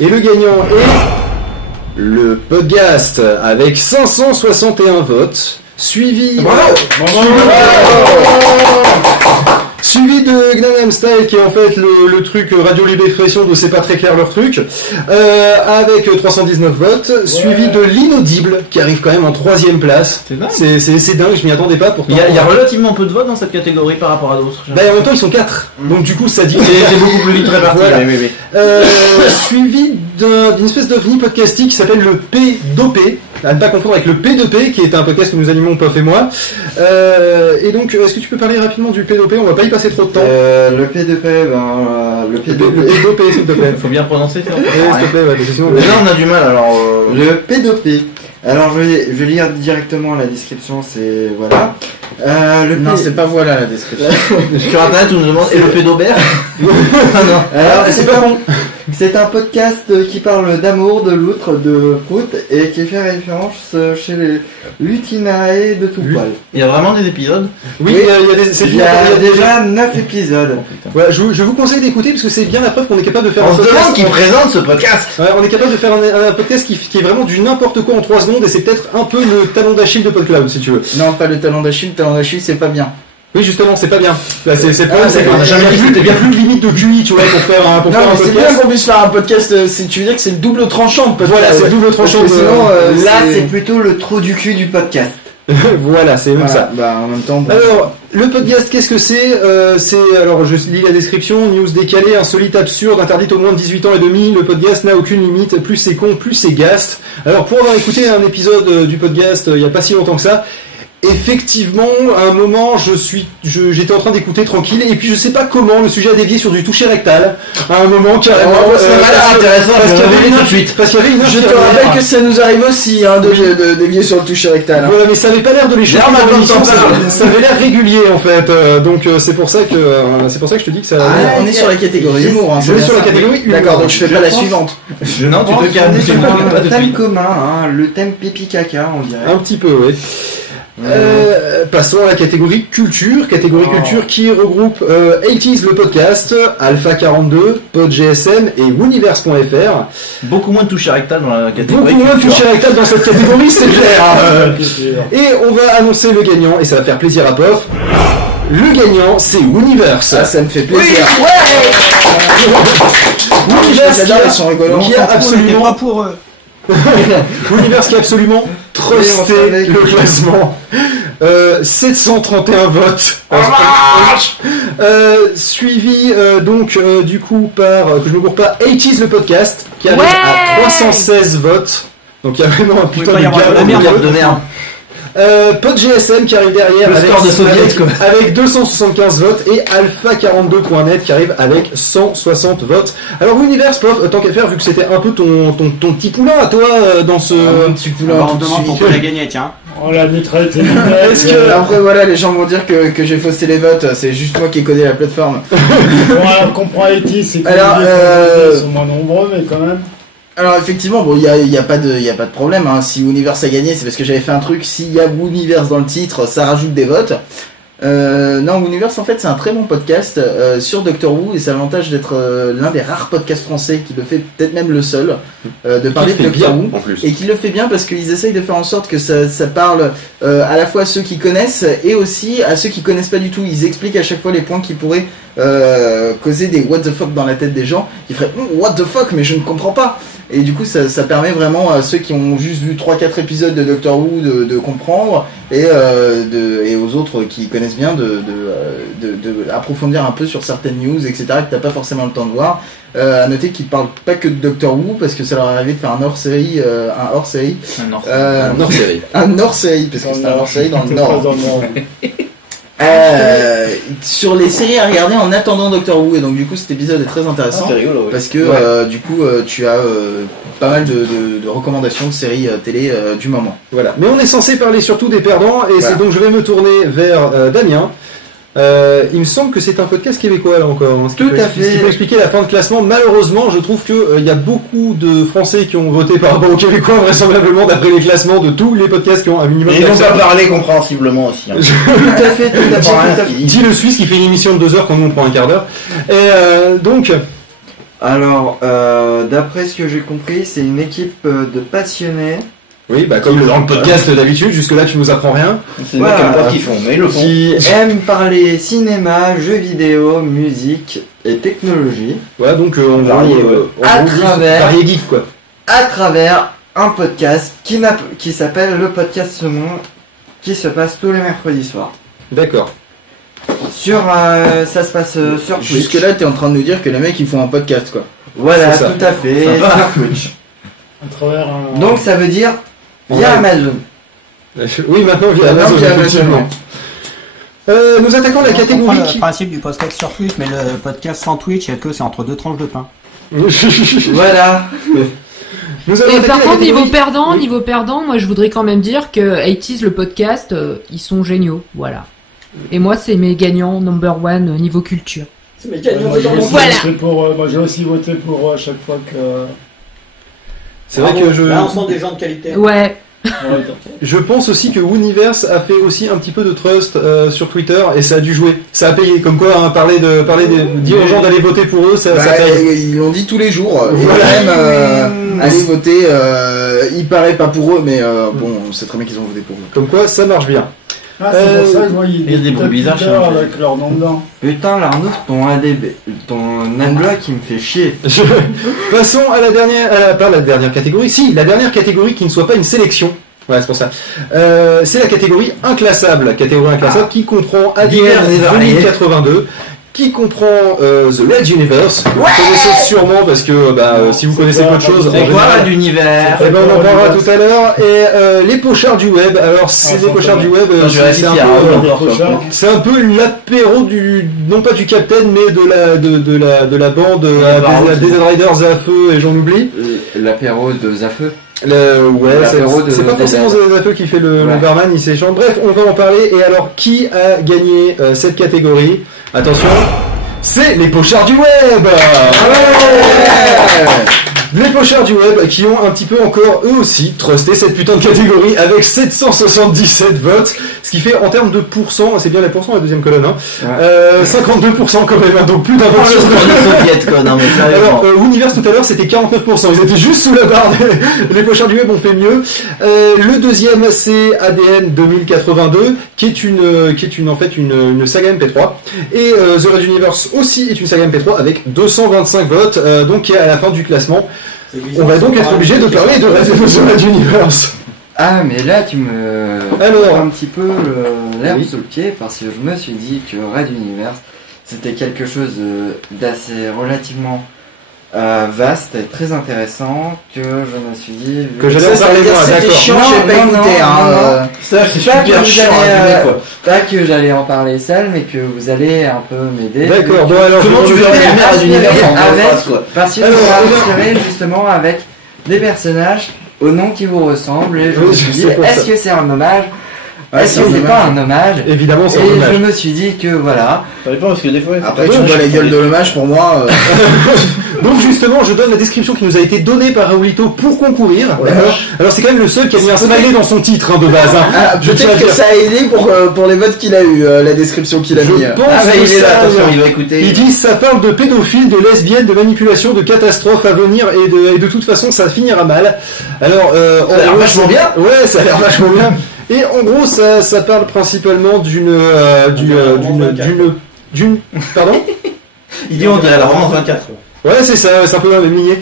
Et le gagnant est le podcast avec 561 votes, suivi suivi de Gnanam Style qui est en fait le truc Radio Libre Expression de c'est pas très clair leur truc, avec 319 votes, suivi de l'Inaudible qui arrive quand même en 3ème place. C'est dingue. C'est dingue, je m'y attendais pas pourtant. Il y a relativement peu de votes dans cette catégorie par rapport à d'autres. Bah en même temps ils sont 4, donc du coup ça dit C'est beaucoup plus vite réparti. Voilà. Oui. Suivi d'une espèce d'ovni podcastique qui s'appelle le P2P, à ne pas confondre avec le P2P qui est un podcast que nous animons Pof et moi. Et donc est-ce que tu peux parler rapidement du P2P? On va pas y passer trop de temps. Le P2P, le Le P2P. P2P s'il te plaît. Faut bien prononcer. S'il te plaît, ouais, parce que sinon, Là, on a du mal alors. Le P2P. Alors je vais lire directement la description, c'est voilà. Non, c'est pas voilà la description. Sur internet, on nous demande et le pédobert. Ah non. Alors c'est un podcast qui parle d'amour, de loutre, de prout et qui fait référence chez les Lutinae de tout poil. Il y a vraiment des épisodes. oui, Il y a déjà 9 épisodes. Voilà, je vous conseille d'écouter parce que c'est bien la preuve qu'on est capable de faire On un se podcast. demande qui présente ce podcast. Ouais, on est capable de faire un podcast qui est vraiment du n'importe quoi en 3 secondes et c'est peut-être un peu le talon d'Achille de PodCloud si tu veux. Non, pas le talon d'Achille, c'est pas bien. Oui, justement, c'est pas bien. Là, c'est le problème, c'est qu'on a c'est- jamais vu, il y a plus de limite de QI, tu vois, pour faire un Non, mais c'est podcast. bien qu'on puisse faire un podcast. Tu veux dire que c'est le double tranchant de podcast. Voilà, c'est le double tranchant Parce que de- sinon, Là c'est plutôt le trou du cul du podcast. Voilà, c'est même Voilà. ça. Bah, en même temps. bon. Alors, le podcast, qu'est-ce que c'est? Alors, je lis la description, news décalée, insolite, absurde, interdite aux moins de 18 ans et demi, le podcast n'a aucune limite, plus c'est con, plus c'est gaste. Alors, pour avoir écouté un épisode du podcast il y a pas si longtemps que ça, effectivement, à un moment, j'étais en train d'écouter tranquille, et puis je sais pas comment, le sujet a dévié sur du toucher rectal, à un moment, carrément. Ça m'a l'air intéressant, parce qu'il y avait une tout de suite. parce qu'il y avait une Je te infirmière. rappelle que ça nous arrive aussi, hein, de dévier sur le toucher rectal. Hein. Voilà, mais ça avait pas l'air de les choquer. D'ailleurs, dans maintenant, l'émission, t'en parles. ça avait l'air régulier en fait. Donc c'est pour ça que je te dis que ça. Ah, on est sur la catégorie humour. Hein, Je c'est vais bien sur la ça. catégorie humour. D'accord, donc je fais Je pas la pense- suivante. Non, tu On te calmes. est sur Tu un pas de thème suite. commun, hein, le thème pipi caca on dirait. Un petit peu, oui. Passons à la catégorie culture. Catégorie culture qui regroupe 80s le podcast, Alpha 42, PodGSM et Universe.fr. Beaucoup moins de toucher rectal dans la catégorie. Beaucoup moins de culture. toucher rectal dans cette catégorie, c'est clair. Et on va annoncer le gagnant et ça va faire plaisir à Pof. Le gagnant, c'est Universe. Ça me fait plaisir. Universe J'adore, ils sont rigolants. qui a absolument pour eux. L'univers qui a absolument trusté le classement. 731 votes. Suivi donc du coup par, que je me gourre pas, 80s le podcast qui arrive à 316 votes. Donc il y a vraiment un putain de Merde de merde. PodGSM qui arrive derrière Le score de Soviet, quoi. avec 275 votes et Alpha42.net qui arrive avec 160 votes. Alors Universe, Pof, tant qu'à faire, vu que c'était un peu ton petit poulain à toi dans ce... petit poulain. On demande pourquoi il a gagné, tiens. On l'a mitraillé. Est-ce que... Après voilà, les gens vont dire que j'ai faussé les votes, c'est juste moi qui connais la plateforme. On comprend IT, c'est que Alors, ils sont moins nombreux, mais quand même. Alors effectivement, bon, il y a pas de problème. Hein. Si Universe a gagné, c'est parce que j'avais fait un truc. S'il y a Universe dans le titre, ça rajoute des votes. Non, Universe en fait c'est un très bon podcast sur Doctor Who et c'est l'avantage d'être l'un des rares podcasts français qui le fait, peut-être même le seul, de parler de Doctor Who en plus. et qui le fait bien parce qu'ils essayent de faire en sorte que ça parle à la fois à ceux qui connaissent et aussi à ceux qui connaissent pas du tout. Ils expliquent à chaque fois les points qui pourraient causer des what the fuck dans la tête des gens qui feraient what the fuck mais je ne comprends pas. Et du coup, ça permet vraiment à ceux qui ont juste vu 3-4 épisodes de Doctor Who de comprendre et aux autres qui connaissent bien de approfondir un peu sur certaines news, etc. que t'as pas forcément le temps de voir. À noter qu'ils parlent pas que de Doctor Who parce que ça leur est arrivé de faire un hors-série, un hors-série parce que c'est un hors-série dans le Nord. Sur les séries à regarder en attendant Doctor Who, et donc du coup cet épisode est très intéressant parce que du coup tu as pas mal de recommandations de séries télé du moment. Voilà, mais on est censé parler surtout des perdants et c'est donc je vais me tourner vers Damien. Il me semble que c'est un podcast québécois là encore. Hein, Tout à fait. Ce qui peut expliquer la fin de classement. Malheureusement, je trouve que il y a beaucoup de Français qui ont voté par rapport aux Québécois vraisemblablement d'après les classements de tous les podcasts qui ont un minimum. Et ils vont pas parler compréhensiblement aussi. Hein. Tout à fait. Dit le Suisse qui fait une émission de 2 heures quand nous on prend un quart d'heure. Et donc. Alors, d'après ce que j'ai compris, c'est une équipe de passionnés. Oui, bah comme dans le podcast d'habitude, jusque-là tu nous apprends rien. C'est moi qui font, mais ils le font. Qui aiment parler cinéma, jeux vidéo, musique et technologie. Voilà, donc on varié, à travers varié geek quoi. À travers un podcast qui s'appelle le podcast Saumon, qui se passe tous les mercredis soirs. D'accord. Sur ça se passe sur Twitch. Jusque là t'es en train de nous dire que les mecs ils font un podcast quoi. Voilà, tout à fait, sur Twitch. À travers un... Donc ça veut dire via Amazon. Oui, maintenant via Amazon, effectivement. Nous attaquons la catégorie. Le principe du podcast sur Twitch, mais le podcast sans Twitch, il y a que c'est entre 2 tranches de pain. Voilà. Et par contre, niveau perdant, moi je voudrais quand même dire que 80s, le podcast, ils sont géniaux. Voilà. Et moi, c'est mes gagnants number one niveau culture. C'est mes gagnants. Moi j'ai aussi voté pour à chaque fois que. C'est vrai que Là, on sent des gens de qualité. Ouais. Je pense aussi que Wooniverse a fait aussi un petit peu de trust sur Twitter et ça a dû jouer. Ça a payé. Comme quoi, hein, dire aux gens d'aller voter pour eux, ça paye. Ils l'ont dit tous les jours. Même aller voter. Il paraît pas pour eux, mais bon, on sait très bien qu'ils ont voté pour eux. Comme quoi, ça marche bien. Ah, c'est pour ça que je vois, il y a des bruits bizarres avec leur nom dedans. Putain, l'Arnaud, ton adblock il me fait chier. Passons à la dernière, pas la dernière catégorie, si, la dernière catégorie qui ne soit pas une sélection. Ouais, c'est pour ça. C'est la catégorie inclassable. Qui comprend ADN 2082, qui comprend The Red Universe. Vous connaissez sûrement parce que si vous connaissez peu de choses, c'est quoi Red Univers? On en parlera tout à l'heure. Et les pochards du web. Alors c'est les pochards du web. C'est un peu l'apéro non pas du Captain, mais de la bande des Riders Zafeu et j'en oublie. L'apéro de Zafeu. C'est pas forcément Zafeu qui fait le barman, il s'échange. Bref, on va en parler. Et alors, qui a gagné cette catégorie? Attention, c'est les pochards du web. Les pochards du web qui ont un petit peu encore eux aussi trusté cette putain de catégorie avec 777 votes, ce qui fait en termes de pourcent, c'est bien les pourcents la deuxième colonne, hein, 52% quand même, hein, donc plus d'un vote sur deux. Alors Wooniverse tout à l'heure c'était 49%, ils étaient juste sous la barre. Les pochards du web ont fait mieux. Le deuxième c'est ADN 2082 qui est en fait une saga MP3 et The Red Universe aussi est une saga MP3 avec 225 votes, donc qui est à la fin du classement. On va donc être obligé de parler de Red Universe. Ah, mais là, tu me prends un petit peu l'herbe sous le pied parce que je me suis dit que Red Universe, c'était quelque chose d'assez relativement vaste et très intéressant que je me suis dit... Que j'allais en parler moi, d'accord. Chiant, j'ai pas écouté, Ça, c'est super chiant pas que j'allais en parler seul, mais que vous allez un peu m'aider. D'accord, bon alors... Comment tu veux résumer Red Universe en phrase, quoi? Parce que je vais inspirer justement avec des personnages au nom qui vous ressemblent et je me suis dit, est-ce que c'est un hommage? Est-ce que c'est pas un hommage? Évidemment, c'est un hommage. Et je me suis dit que voilà. Ça dépend parce que des fois. Après, tu vois la gueule de l'hommage pour moi. Donc justement, je donne la description qui nous a été donnée par Raoulito pour concourir. Ouais. Alors c'est quand même le seul qui a mis un smiley dans son titre de base. Hein. Peut-être que ça a aidé pour les votes qu'il a eu, la description qu'il a mis. Je pense il est là, attention, il va écouter. Il dit ça parle de pédophiles, de lesbiennes, de manipulation, de catastrophes à venir et de toute façon ça finira mal. Alors ça a l'air vachement bien. Ouais, ça a l'air vachement bien. Et en gros, ça parle principalement d'une pardon. Il dit on dirait la romance 24. Ouais, c'est ça, c'est un peu la même lignée.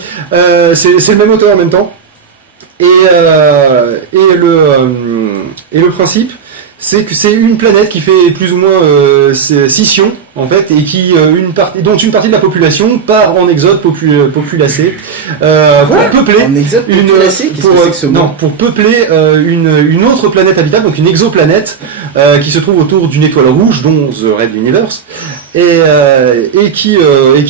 C'est le même auteur en même temps. Et le principe, c'est que c'est une planète qui fait plus ou moins scission en fait, et qui dont une partie de la population part en exode populacé pour peupler pour peupler une autre planète habitable, donc une exoplanète qui se trouve autour d'une étoile rouge, dont The Red Universe, et qui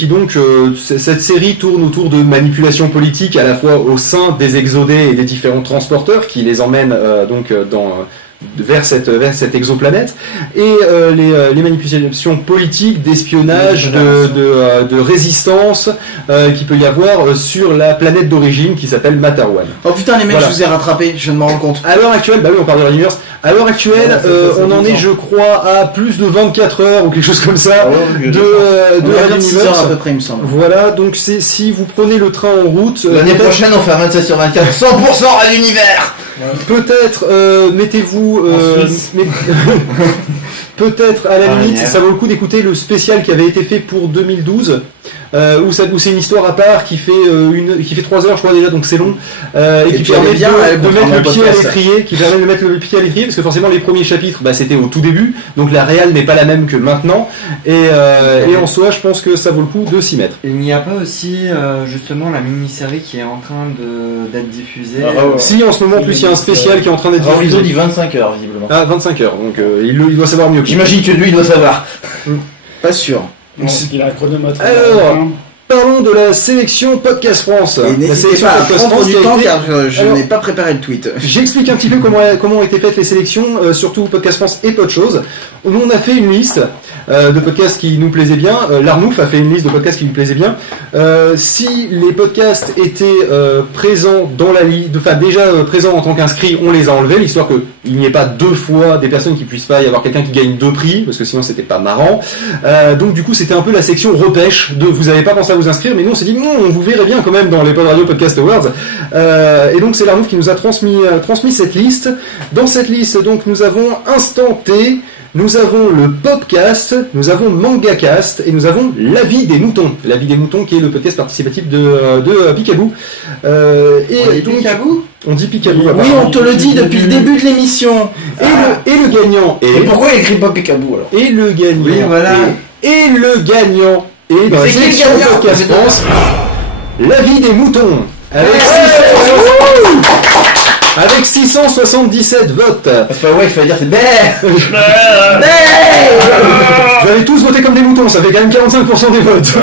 donc cette série tourne autour de manipulations politiques à la fois au sein des exodés et des différents transporteurs qui les emmènent vers cette exoplanète, et les manipulations politiques, d'espionnage, de résistance qu'il peut y avoir sur la planète d'origine qui s'appelle Materwan. Oh putain les mecs, voilà. Je vous ai rattrapé, je viens de m'en rendre compte. À l'heure actuelle, bah oui, on parle de l'univers. À l'heure actuelle, on en est, je crois, à plus de 24 heures ou quelque chose comme ça de l'univers à peu près, il me semble. Voilà, donc si vous prenez le train en route, l'année prochaine on fait un 27 sur 24, 100% à l'univers. Peut-être mettez-vous peut-être à la limite ça vaut le coup d'écouter le spécial qui avait été fait pour 2012 où c'est une histoire à part qui fait 3 heures je crois déjà, donc c'est long, et qui permet de mettre le pied à l'étrier, parce que forcément les premiers chapitres c'était au tout début, donc la réal n'est pas la même que maintenant, et en soi je pense que ça vaut le coup de s'y mettre. Il n'y a pas aussi justement la mini-série qui est en train d'être diffusée Si, en ce moment, en plus il y a un spécial qui est en train d'être diffusé. Il dit 25 heures visiblement. Ah, 25 heures, donc il doit savoir mieux. J'imagine que lui il doit savoir. Pas sûr. Bon, il a un chronomètre. Alors, parlons de la sélection Podcast France. Et n'hésitez pas à prendre du temps car je n'ai pas préparé le tweet. J'explique un petit peu comment ont été faites les sélections, surtout Podcast France et Pod Chose. On a fait une liste de podcasts qui nous plaisaient bien. L'Arnouf a fait une liste de podcasts qui lui plaisaient bien. Si les podcasts étaient présents dans la liste, enfin déjà présents en tant qu'inscrits, on les a enlevés, l'histoire qu'il n'y ait pas 2 fois des personnes qui puissent pas y avoir quelqu'un qui gagne 2 prix, parce que sinon c'était pas marrant. Donc du coup c'était un peu la section repêche de vous avez pas pensé à vous inscrire, mais nous on s'est dit non, on vous verrait bien quand même dans les Pod Radio Podcast Awards. Et donc c'est l'Arnouf qui nous a transmis cette liste. Dans cette liste donc nous avons Instant T, nous avons le Popcast, nous avons Mangacast et nous avons L'Avis des Moutons. L'Avis des Moutons qui est le podcast participatif de Picaboo. Picaboo ? On dit Picaboo. Oui, on te le dit depuis le début de l'émission. Et le gagnant. Et pourquoi il écrit pas Picaboo alors ? Et le gagnant. Oui, voilà. Et le gagnant. Et dans la sélection Podcast France, L'Avis des Moutons. Avec 677 votes. C'est pas vrai, il fallait dire c'est Vous avez tous voté comme des moutons, ça fait quand même 45% des votes.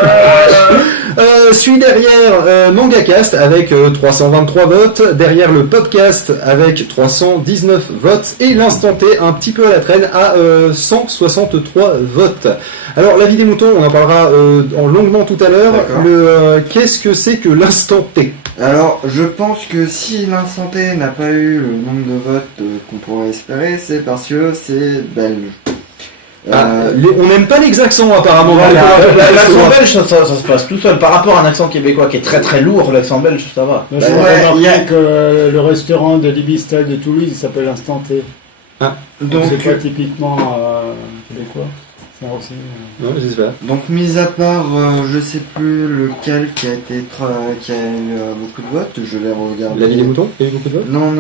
Celui derrière Mangacast avec 323 votes, derrière le Podcast avec 319 votes, et l'Instant T un petit peu à la traîne à 163 votes. Alors L'Avis des Moutons, on en parlera longuement tout à l'heure. Qu'est-ce que c'est que l'Instant T ? Alors, je pense que si l'Instant T n'a pas eu le nombre de votes qu'on pourrait espérer, c'est parce que c'est belge. On n'aime pas les accents apparemment. L'accent belge, ça se passe tout seul. Par rapport à un accent québécois qui est très très lourd, l'accent belge, ça va. Je remarqué que le restaurant de Libistal de Toulouse, il s'appelle Instant T. Donc c'est pas typiquement québécois. Non, j'espère. Donc, mis à part, je sais plus lequel qui a eu beaucoup de votes, je vais regarder. L'Avis des Moutons, il y a eu beaucoup de votes ? Non.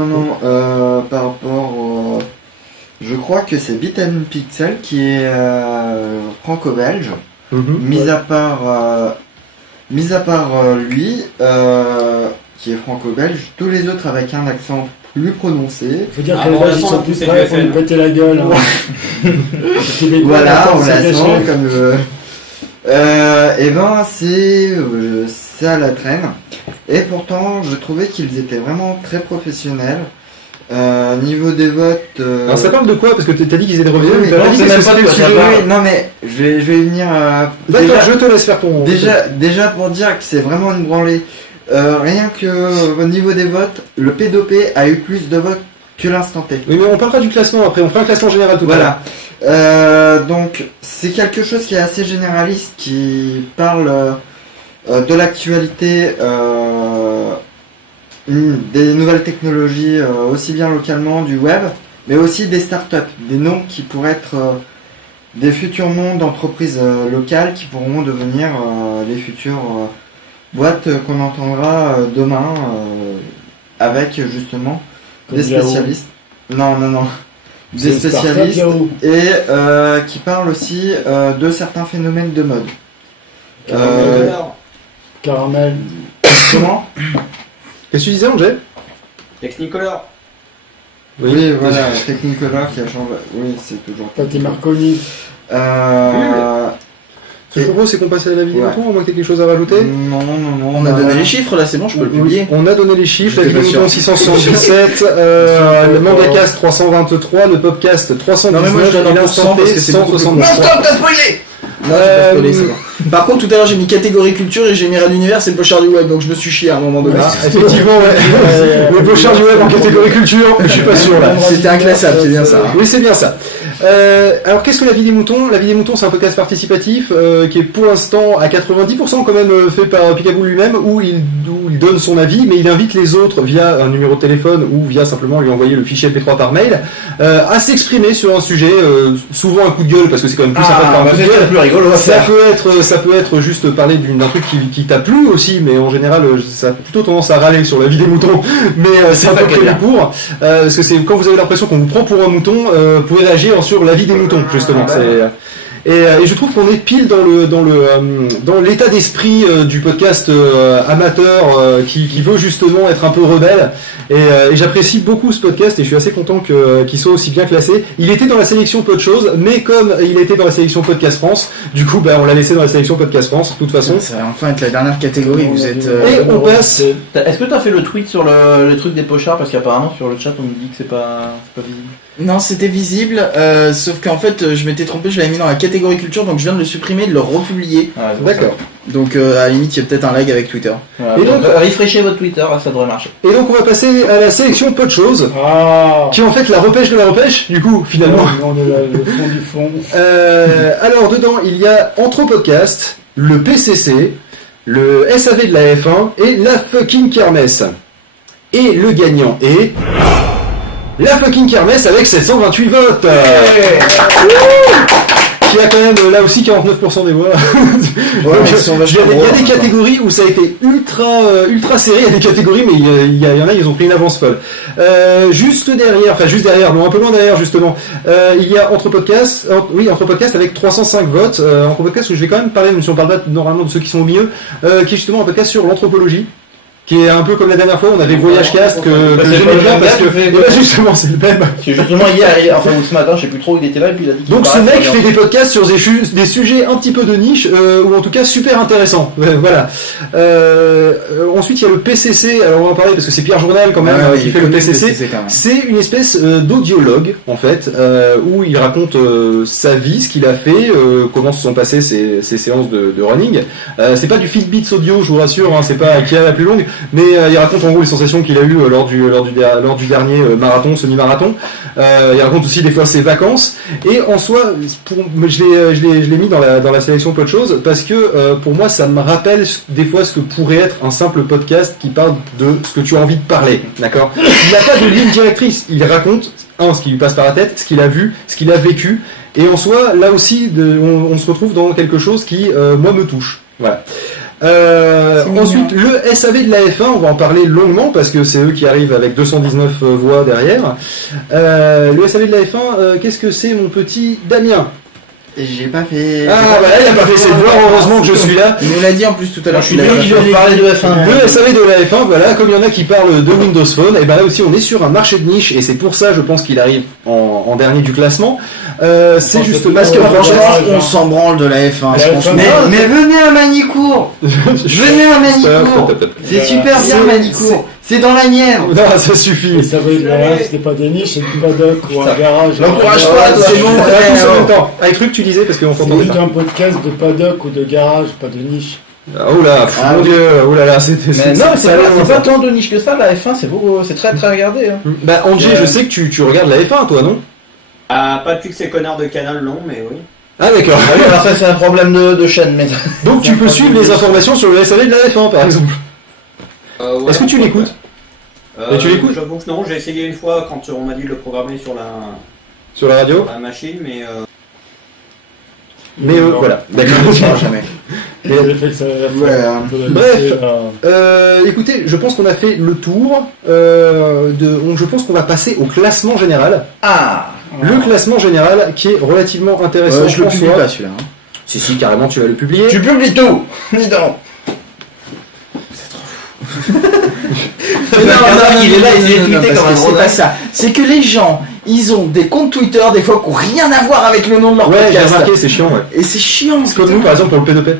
Par rapport, je crois que c'est Bit & Pixel qui est franco-belge. Mis à part lui, qui est franco-belge, tous les autres avec un accent plus prononcé. Faut dire que les Belges sont plus prêts pour nous péter la gueule. Voilà, on la sent comme et ben c'est à la traîne. Et pourtant, je trouvais qu'ils étaient vraiment très professionnels. Niveau des votes. Alors ça parle de quoi ? Parce que t'as dit qu'ils étaient revenus. Non mais je vais y venir. D'accord, je te laisse faire ton. Déjà pour dire que c'est vraiment une branlée. Rien que au niveau des votes, le P2P a eu plus de votes que l'Instant T. Oui, mais on parlera du classement après, on fera un classement général tout à l'heure. Voilà. Donc, c'est quelque chose qui est assez généraliste, qui parle de l'actualité, des nouvelles technologies, aussi bien localement, du web, mais aussi des startups, des noms qui pourraient être des futurs noms d'entreprises locales qui pourront devenir les futurs Boîte qu'on entendra demain avec justement des spécialistes. Non. Des spécialistes et qui parlent aussi de certains phénomènes de mode. Caramel. Comment? Qu'est-ce que tu disais, Angèle? Technicolor. Oui, voilà, Technicolor qui a changé. Oui, c'est toujours. Pâté Marconi. Ce que je propose, c'est qu'on passe à la vidéo mouton, à moins que tu aies quelque chose à rajouter. Non. On a donné les chiffres là, c'est bon, je peux le publier. On a donné les chiffres, la vidéo mouton 677, le Mangacast 323, le Popcast 319, non mais moi je donne un pourcent parce que c'est 169. Non stop, t'as spoilé! Non, j'ai pas spoilé, c'est bon. Par contre, tout à l'heure, j'ai mis catégorie culture et j'ai mis Rad Univers et le pochard du web, donc je me suis chié à un moment donné. Effectivement, ouais. Le pochard du web en catégorie culture, je suis pas sûr là. C'était inclassable, c'est bien ça. Oui, c'est bien ça. Alors, qu'est-ce que la vie des moutons? La vie des moutons, c'est un podcast participatif qui est pour l'instant à 90% quand même fait par Picaboo lui-même, où il donne son avis, mais il invite les autres via un numéro de téléphone ou via simplement lui envoyer le fichier MP3 par mail à s'exprimer sur un sujet, souvent un coup de gueule parce que c'est quand même plus sympa de faire un coup de gueule. Plus rigolo, ça peut être juste parler d'un truc qui t'a plu aussi, mais en général ça a plutôt tendance à râler sur la vie des moutons, mais c'est un peu prévu pour parce que c'est quand vous avez l'impression qu'on vous prend pour un mouton, vous pouvez réagir sur la vie des moutons justement. Et je trouve qu'on est pile dans l'état d'esprit du podcast amateur qui veut justement être un peu rebelle. Et j'apprécie beaucoup ce podcast et je suis assez content qu'il soit aussi bien classé. Il était dans la sélection Peu de choses, mais comme il était dans la sélection Podcast France, du coup on l'a laissé dans la sélection Podcast France de toute façon. Ça va enfin être la dernière catégorie. Vous êtes. Et on passe. Est-ce que t'as fait le tweet sur le truc des pochards parce qu'apparemment sur le chat on me dit que c'est pas visible. Non, c'était visible, sauf qu'en fait, je m'étais trompé, je l'avais mis dans la catégorie culture, donc je viens de le supprimer, de le republier. Ah, d'accord. Donc, à la limite, il y a peut-être un lag avec Twitter. Voilà, et donc, refreshez votre Twitter, ça devrait marcher. Et donc, on va passer à la sélection Peu de choses, qui est en fait la repêche de la repêche, du coup, finalement. On est là, le fond du fond. Alors, dedans, il y a Anthropodcast, le PCC, le SAV de la F1 et la fucking kermesse. Et le gagnant est... la fucking kermesse avec 728 votes, qui a quand même là aussi 49% des voix. Il y a des catégories où ça a été ultra serré, il y a des catégories mais il y en a ils ont pris une avance folle. Juste derrière, non un peu loin derrière justement, il y a Anthropodcast avec 305 votes, Anthropodcast où je vais quand même parler, même si on parle pas normalement de ceux qui sont au milieu, qui est justement un podcast sur l'anthropologie, qui est un peu comme la dernière fois, on avait Voyage Cast que j'aimais bien parce que justement c'est le même. Justement hier, enfin ce matin, je sais plus trop, il était là et puis il a dit qu'il donc ce mec fait des podcasts sur des sujets un petit peu de niche ou en tout cas super intéressants. Voilà. Ensuite il y a le PCC, alors on va en parler parce que c'est Pierre Journal quand même qui fait le PCC. C'est une espèce d'audiologue en fait où il raconte sa vie, ce qu'il a fait, comment se sont passées ses séances de running. C'est pas du Fitbit audio, je vous rassure, hein, c'est pas qui a la plus longue. Mais il raconte en gros les sensations qu'il a eues lors du dernier marathon, semi-marathon. Il raconte aussi des fois ses vacances. Et en soi, je l'ai mis dans la sélection Peu de choses parce que pour moi ça me rappelle des fois ce que pourrait être un simple podcast qui parle de ce que tu as envie de parler. D'accord ? Il n'a pas de ligne directrice. Il raconte ce qui lui passe par la tête, ce qu'il a vu, ce qu'il a vécu. Et en soi, là aussi, on se retrouve dans quelque chose qui moi me touche. Voilà. Ensuite, le SAV de la F1, on va en parler longuement parce que c'est eux qui arrivent avec 219 voix derrière. Le SAV de la F1, qu'est-ce que c'est, mon petit Damien? J'ai pas fait. Ah, bah là, il a pas fait ses devoirs, heureusement que je suis là. Il nous l'a dit en plus tout à l'heure. Je suis bien qui doit parler de F1. Le SAV de la F1, voilà, comme il y en a qui parlent de Windows Phone, et ben là aussi on est sur un marché de niche et c'est pour ça, je pense qu'il arrive en dernier du classement. C'est juste parce que franchement, on s'en branle de la F1. Mais venez à Manicourt. Venez à Manicourt. C'est super bien Manicourt. C'est dans la Nièvre. Non, ça suffit. Le SAV de la F, c'était pas des niches, c'est du paddock ou un garage. N'encourage pas, toi. C'est bon. Avec truc, tu disais parce qu'on s'entendait pas. C'est un podcast de paddock ou de garage, pas de niche. Oh là, mon dieu, oh là là, c'était. Non, c'est pas tant de niche que ça, la F1, c'est très très regardé. Hein. Bah, Angé, je sais que tu regardes la F1, toi, non? Ah, pas depuis que ces connards de Canal l'ont, mais oui. Ah, d'accord. Alors, ça, c'est un problème de chaîne, mais. Donc, tu peux suivre les informations sur le SAV de la F1, par exemple. Ouais, est-ce que tu l'écoutes? Tu l'écoutes? J'avoue que non, j'ai essayé une fois quand on m'a dit de le programmer sur la radio, la machine, mais voilà, d'accord. Jamais. Bref, écoutez, je pense qu'on a fait le tour. Je pense qu'on va passer au classement général. Le classement général qui est relativement intéressant. Je le publie pas celui-là. Hein. Si, carrément, tu vas le publier. Tu publies tout. Dis donc. C'est pas ça. C'est que les gens, ils ont des comptes Twitter des fois qui n'ont rien à voir avec le nom de leur podcast. Ouais, j'ai remarqué, c'est chiant. Ouais. Et c'est chiant. C'est comme nous, par exemple, pour le P2P.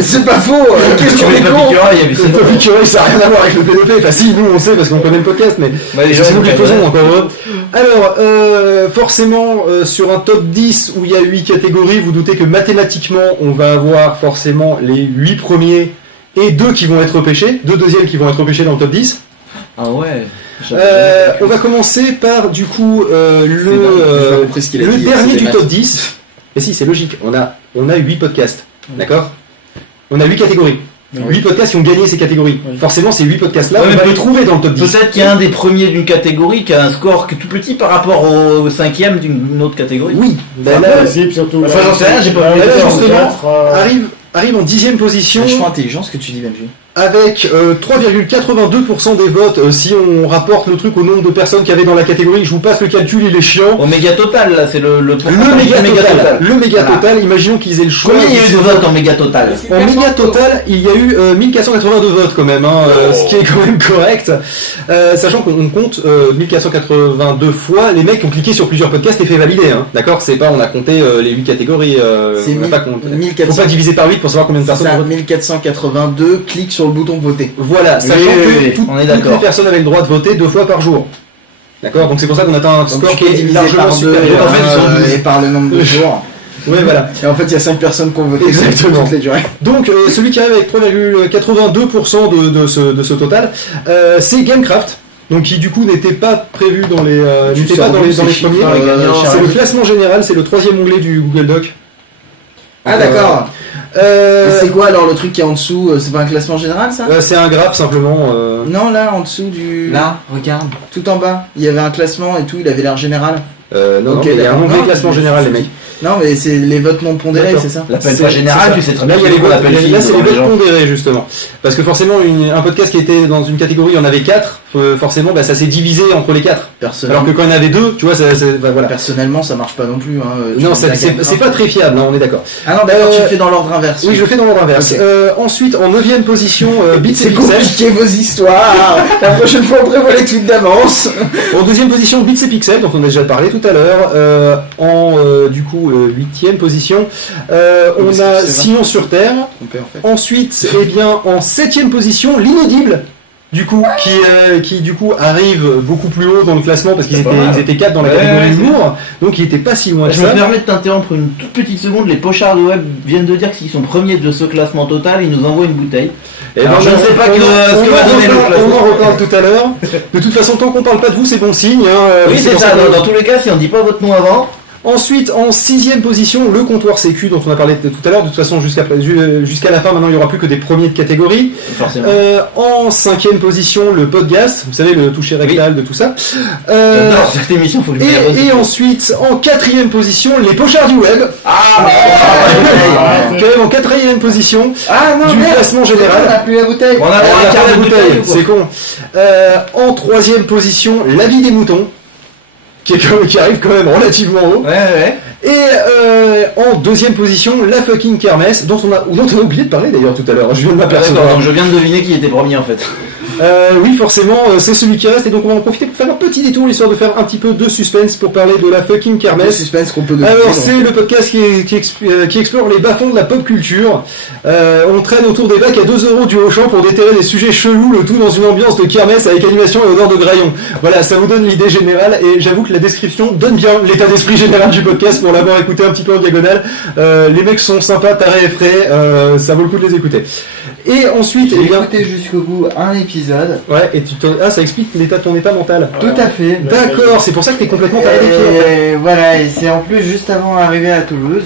C'est pas faux. Qu'est-ce qu'on est con? Le Topic Curé, ça n'a rien à voir avec le P2P. Enfin, si, nous on sait parce qu'on connaît le podcast, mais c'est nous qui le faisons encore heureux. Alors, forcément, sur un top 10 où il y a 8 catégories, vous doutez que mathématiquement, on va avoir forcément les 8 premiers et 2 qui vont être repêchés, 2 deuxièmes qui vont être repêchés dans le top 10. Ah ouais. On va commencer par du coup le dernier du top 10. Et si, c'est logique, on a 8 podcasts, d'accord? On a 8 catégories. 8 podcasts qui ont gagné ces catégories. Forcément, ces 8 podcasts-là, on va les trouver dans le top 10. Peut-être qu'il y a un des premiers d'une catégorie qui a un score tout petit par rapport au cinquième d'une autre catégorie. Oui. Ben là, surtout. Enfin, j'en sais rien, j'ai pas vu. Là, justement, arrive en 10e position. C'est vachement intelligent ce que tu dis, Benji. Avec 3,82% des votes, si on rapporte le truc au nombre de personnes qu'il y avait dans la catégorie, je vous passe le calcul, il est chiant. Au méga total, là, c'est le méga total, imaginons qu'ils aient le choix. Combien il y a eu de votes en méga total? En méga total, il y a eu 1482 votes quand même, ce qui est quand même correct. Sachant qu'on compte 1482 fois les mecs qui ont cliqué sur plusieurs podcasts et fait valider, hein. D'accord? C'est pas, on a compté les 8 catégories, on n'a pas compté. Faut pas diviser par 8 pour savoir combien de personnes. 1482 clics sur le bouton voter. Voilà, sachant que toutes les personnes avaient le droit de voter 2 fois par jour. D'accord, donc c'est pour ça qu'on atteint un score qui est largement supérieur. En fait, et par le nombre de jours. Ouais, voilà. Et en fait, il y a 5 personnes qui ont voté. Exactement. Toutes les durées. Donc, celui qui arrive avec 3,82% de ce total, c'est Gamecraft. Donc, qui du coup n'était pas prévu dans les, n'était pas dans les premiers. C'est le classement général, c'est le 3e onglet du Google Doc. Ah, d'accord. C'est quoi alors le truc qui est en dessous? C'est pas un classement général ça? C'est un graphe simplement. Non, là en dessous du. Là, regarde. Tout en bas, il y avait un classement et tout, il avait l'air général. Non, il y a un onglet classement général, les mecs. Non, mais c'est les votes non pondérés, c'est ça? L'appel pas général, tu sais très bien. Là, il y a les votes, là, c'est les votes pondérés, justement. Parce que forcément, un podcast qui était dans une catégorie, il y en avait 4, forcément, ça s'est divisé entre les 4. Alors que quand il y en avait 2, tu vois, voilà. Personnellement, ça marche pas non plus, hein. Non, c'est pas très fiable, hein, on est d'accord. Ah non, d'accord, tu le fais dans l'ordre inverse. Oui, je le fais dans l'ordre inverse. Ensuite, en 9e position, Beats C'est et Pixel. compliqué vos histoires. La prochaine fois, on prévoit les tweets d'avance. En 2e position, Beats et Pixel, dont on a déjà parlé tout à l'heure. Du coup, 8e position, on a Sillon sur Terre. Ensuite, eh bien, en 7e position, l'Inaudible. Du coup, qui du coup arrive beaucoup plus haut dans le classement parce qu'ils étaient 4 dans la catégorie humour, donc ils étaient pas si loin que ça. Je me permets de t'interrompre une toute petite seconde. Les pochards de web viennent de dire qu'ils sont premiers de ce classement total. Ils nous envoient une bouteille. Et alors, je ne sais pas ce que va donner le classement. On en reparle tout à l'heure. De toute façon, tant qu'on parle pas de vous, c'est bon signe. Oui, c'est ça. Dans tous les cas, si on dit pas votre nom avant. Ensuite, en 6e position, le comptoir sécu dont on a parlé tout à l'heure. De toute façon, jusqu'à la fin, maintenant, il n'y aura plus que des premiers de catégorie. En 5e position, le podcast. Vous savez, le toucher rectal de tout ça. J'adore cette émission, faut que je et ensuite, en 4e position, les pochards du web. Quand même en 4e position du classement général. On n'a plus la bouteille. On a la bouteille, c'est con. En 3e position, la vie des moutons. Qui arrive quand même relativement haut. Et en 2e position, la fucking kermesse, dont on a oublié de parler d'ailleurs tout à l'heure. Je viens de m'apercevoir. Donc je viens de deviner qui était premier en fait. Oui, forcément, c'est celui qui reste, et donc on va en profiter pour faire un petit détour, histoire de faire un petit peu de suspense pour parler de la fucking kermesse. Suspense qu'on peut donner. Alors, c'est le podcast qui explore les bas-fonds de la pop culture. On traîne autour des bacs à 2€ du Auchan pour déterrer des sujets chelous, le tout dans une ambiance de kermesse avec animation et odeur de graillon. Voilà, ça vous donne l'idée générale, et j'avoue que la description donne bien l'état d'esprit général du podcast pour l'avoir écouté un petit peu en diagonale. Les mecs sont sympas, tarés et frais, ça vaut le coup de les écouter. Et ensuite, j'ai écouté jusqu'au bout un épisode. Ouais, et ça explique ton état mental. Tout à fait. D'accord, c'est pour ça que t'es complètement taré des pieds. Voilà, et c'est en plus juste avant d'arriver à Toulouse.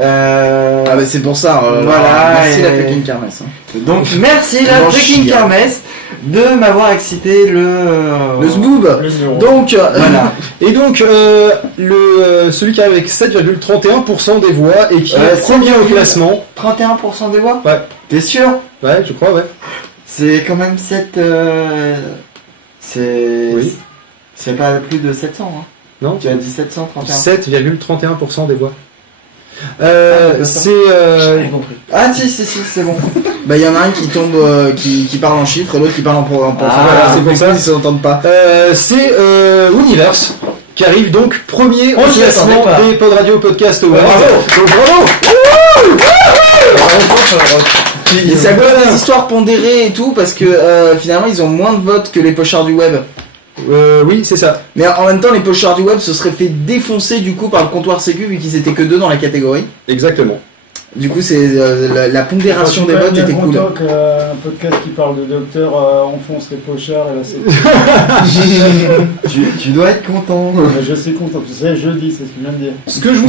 Ah bah c'est pour ça. Voilà. Merci la fucking kermesse. Donc merci la Bon fucking chien. kermesse de m'avoir excité Le zboob. Donc voilà. Et donc, celui qui arrive avec 7,31% des voix et qui est Ouais, premier au classement. 31% des voix. Ouais. T'es sûr? Ouais, je crois, ouais. C'est quand même 7. C'est. Oui. C'est pas plus de 700, hein. Non? Tu as dit 731. 7,31% des voix. C'est. Ah si, c'est bon. bah il y en a un qui tombe, qui parle en chiffres et l'autre qui parle en voilà, c'est pour ça qu'ils s'entendent pas. C'est Universe qui arrive donc premier au j'y attendais classement pas. des Pod Radio Podcast Awards. Bravo. Donc bravo. Et c'est à cause des histoires pondérées et tout parce que finalement ils ont moins de votes que les pochards du web. Oui, c'est ça. Mais en même temps les pochards du web se seraient fait défoncer du coup par le comptoir sécu vu qu'ils étaient que 2 dans la catégorie. Exactement. Du coup c'est la pondération des votes était cool. Un podcast qui parle de docteur enfonce les pochards et là c'est. tu dois être content. Je suis content, c'est jeudi, c'est ce qu'il vient de dire. Ce que je vous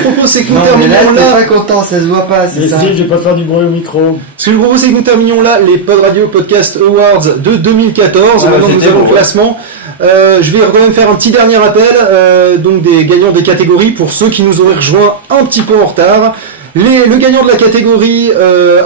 propose, c'est que nous Non mais là terminons t'es là. pas content, ça se voit pas, c'est ça. Je vais pas faire du bruit au micro. Ce que je vous propose, c'est que nous terminions là les Pod Radio Podcast Awards de 2014. Maintenant nous avons le classement. Je vais quand même faire un petit dernier appel donc des gagnants des catégories pour ceux qui nous auraient rejoints un petit peu en retard. Le gagnant de la catégorie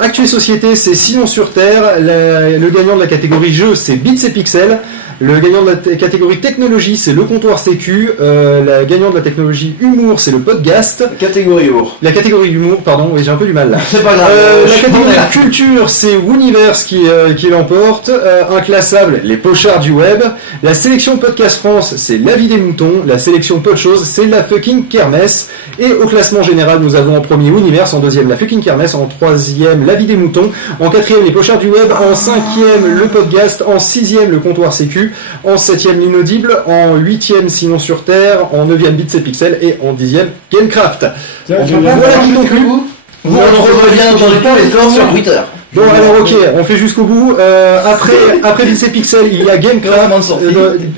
Actu et Société, c'est Sinon sur Terre. Le gagnant de la catégorie Jeux, c'est Bits et Pixels. Le gagnant de la catégorie Technologie, c'est Le Comptoir Sécu. La gagnante de la technologie Humour, c'est le Podcast. Catégorie humour. La catégorie Humour, pardon, oui, j'ai un peu du mal là. C'est pas grave. La catégorie Culture, c'est Universe qui l'emporte. Inclassable, les pochards du web. La sélection Podcast France, c'est La Vie des Moutons. La sélection Podchose, c'est la fucking Kermesse. Et au classement général, nous avons en premier Universe, en deuxième la fucking Kermesse, en troisième La Vie des Moutons, en quatrième les pochards du web, en cinquième le podcast, en sixième le comptoir sécu, en septième l'inaudible, en huitième Sinon sur Terre, en neuvième Bits et Pixels et en dixième Gamecraft. Tiens, On je peut vais pas voir faire jusqu'au jusqu'au bout. Vous retrouverez bien entendu pas les scores sur Twitter. Bon alors ok, on fait jusqu'au bout. Après Bits et Pixels, il y a Gamecraft,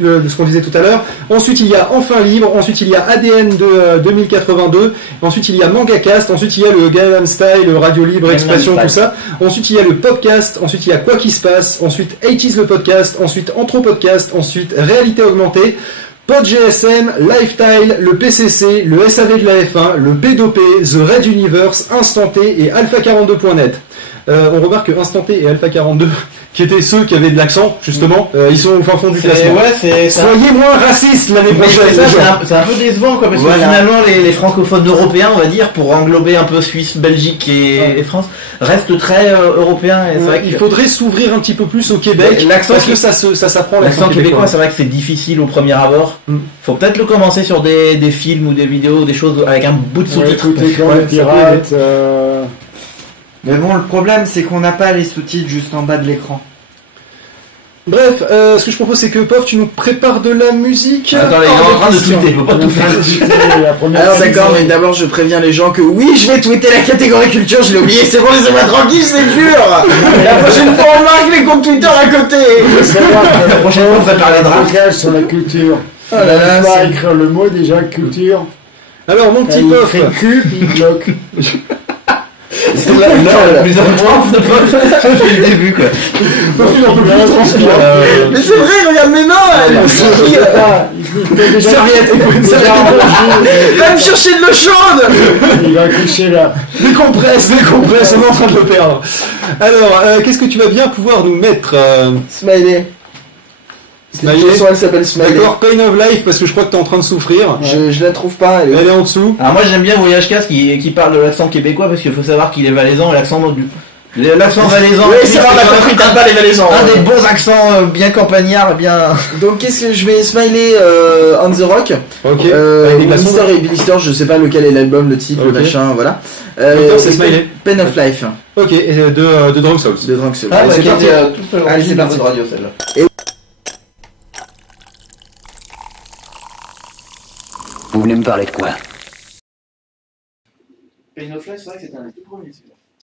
de ce qu'on disait tout à l'heure. Ensuite il y a Enfin Libre. Ensuite il y a ADN de 2082. Ensuite il y a MangaCast. Ensuite il y a le Gangnam Style, le Radio Libre, Expression, tout ça. Ensuite il y a le Popcast. Ensuite il y a Quoi qui se passe. Ensuite 80s le podcast. Ensuite Anthro-Podcast. Ensuite Réalité augmentée. PodGSM, Lifestyle, le PCC, le SAV de la F1, le P2P, The Red Universe, Instant T et Alpha42.net. On remarque que Instant T et Alpha42, qui étaient ceux qui avaient de l'accent, justement, ils sont au fin fond du classement. Soyez moins racistes l'année prochaine. C'est un peu décevant, quoi, parce que finalement, les francophones européens, on va dire, pour englober un peu Suisse, Belgique et France, restent très européens. Et c'est vrai Il faudrait s'ouvrir un petit peu plus au Québec, parce que ça s'apprend l'accent québécois. C'est vrai que c'est difficile au premier abord. Faut peut-être le commencer sur des films ou des vidéos, des choses avec un bout de sous-titres. Mais bon, le problème, c'est qu'on n'a pas les sous-titres juste en bas de l'écran. Bref, ce que je propose, c'est que Pof, tu nous prépares de la musique. Attends, il est en train de tweeter, il faut pas tout faire. Alors d'accord, mais d'abord je préviens les gens que oui, je vais tweeter la catégorie culture, je l'ai oublié, c'est bon, laissez-moi tranquille, c'est dur. La prochaine fois, on marque les comptes Twitter à côté. La prochaine fois, on prépare les draps. Sur la culture. Oh là là, on va écrire le mot déjà, culture. Alors, mon petit Pof. Il fait cul, puis il bloque. C'est la plus importante de Pof. Depuis le début, quoi. Mais c'est vrai, regarde mes mains. Serviette. Va me chercher de l'eau chaude. Il va coucher là. Décompresse, on est en train de le perdre. Alors, qu'est-ce que tu vas bien pouvoir nous mettre Smiley. La chanson, elle s'appelle Smiley. D'accord, Pain of Life, parce que je crois que t'es en train de souffrir. Je la trouve pas, elle est en dessous. Alors moi j'aime bien Voyage Casse qui parle de l'accent québécois, parce qu'il faut savoir qu'il est valaisan et l'accent du... L'accent valaisan. Oui, c'est vrai, on a compris, t'aimes pas les valaisans. Un des bons accents bien campagnards, bien... Donc qu'est-ce que je vais Smiley on the Rock. Ok. Blister et Blister, je sais pas lequel est l'album, le titre, le machin, voilà. C'est Smiley. Pain of Life. Ok, et de Drunk Souls. De Drunk Souls. Ah, c'est parti. Allez, c'est parti de radio celle-là. Vous voulez me parler de quoi? Pain of Life, c'est vrai que c'était un des tout premiers.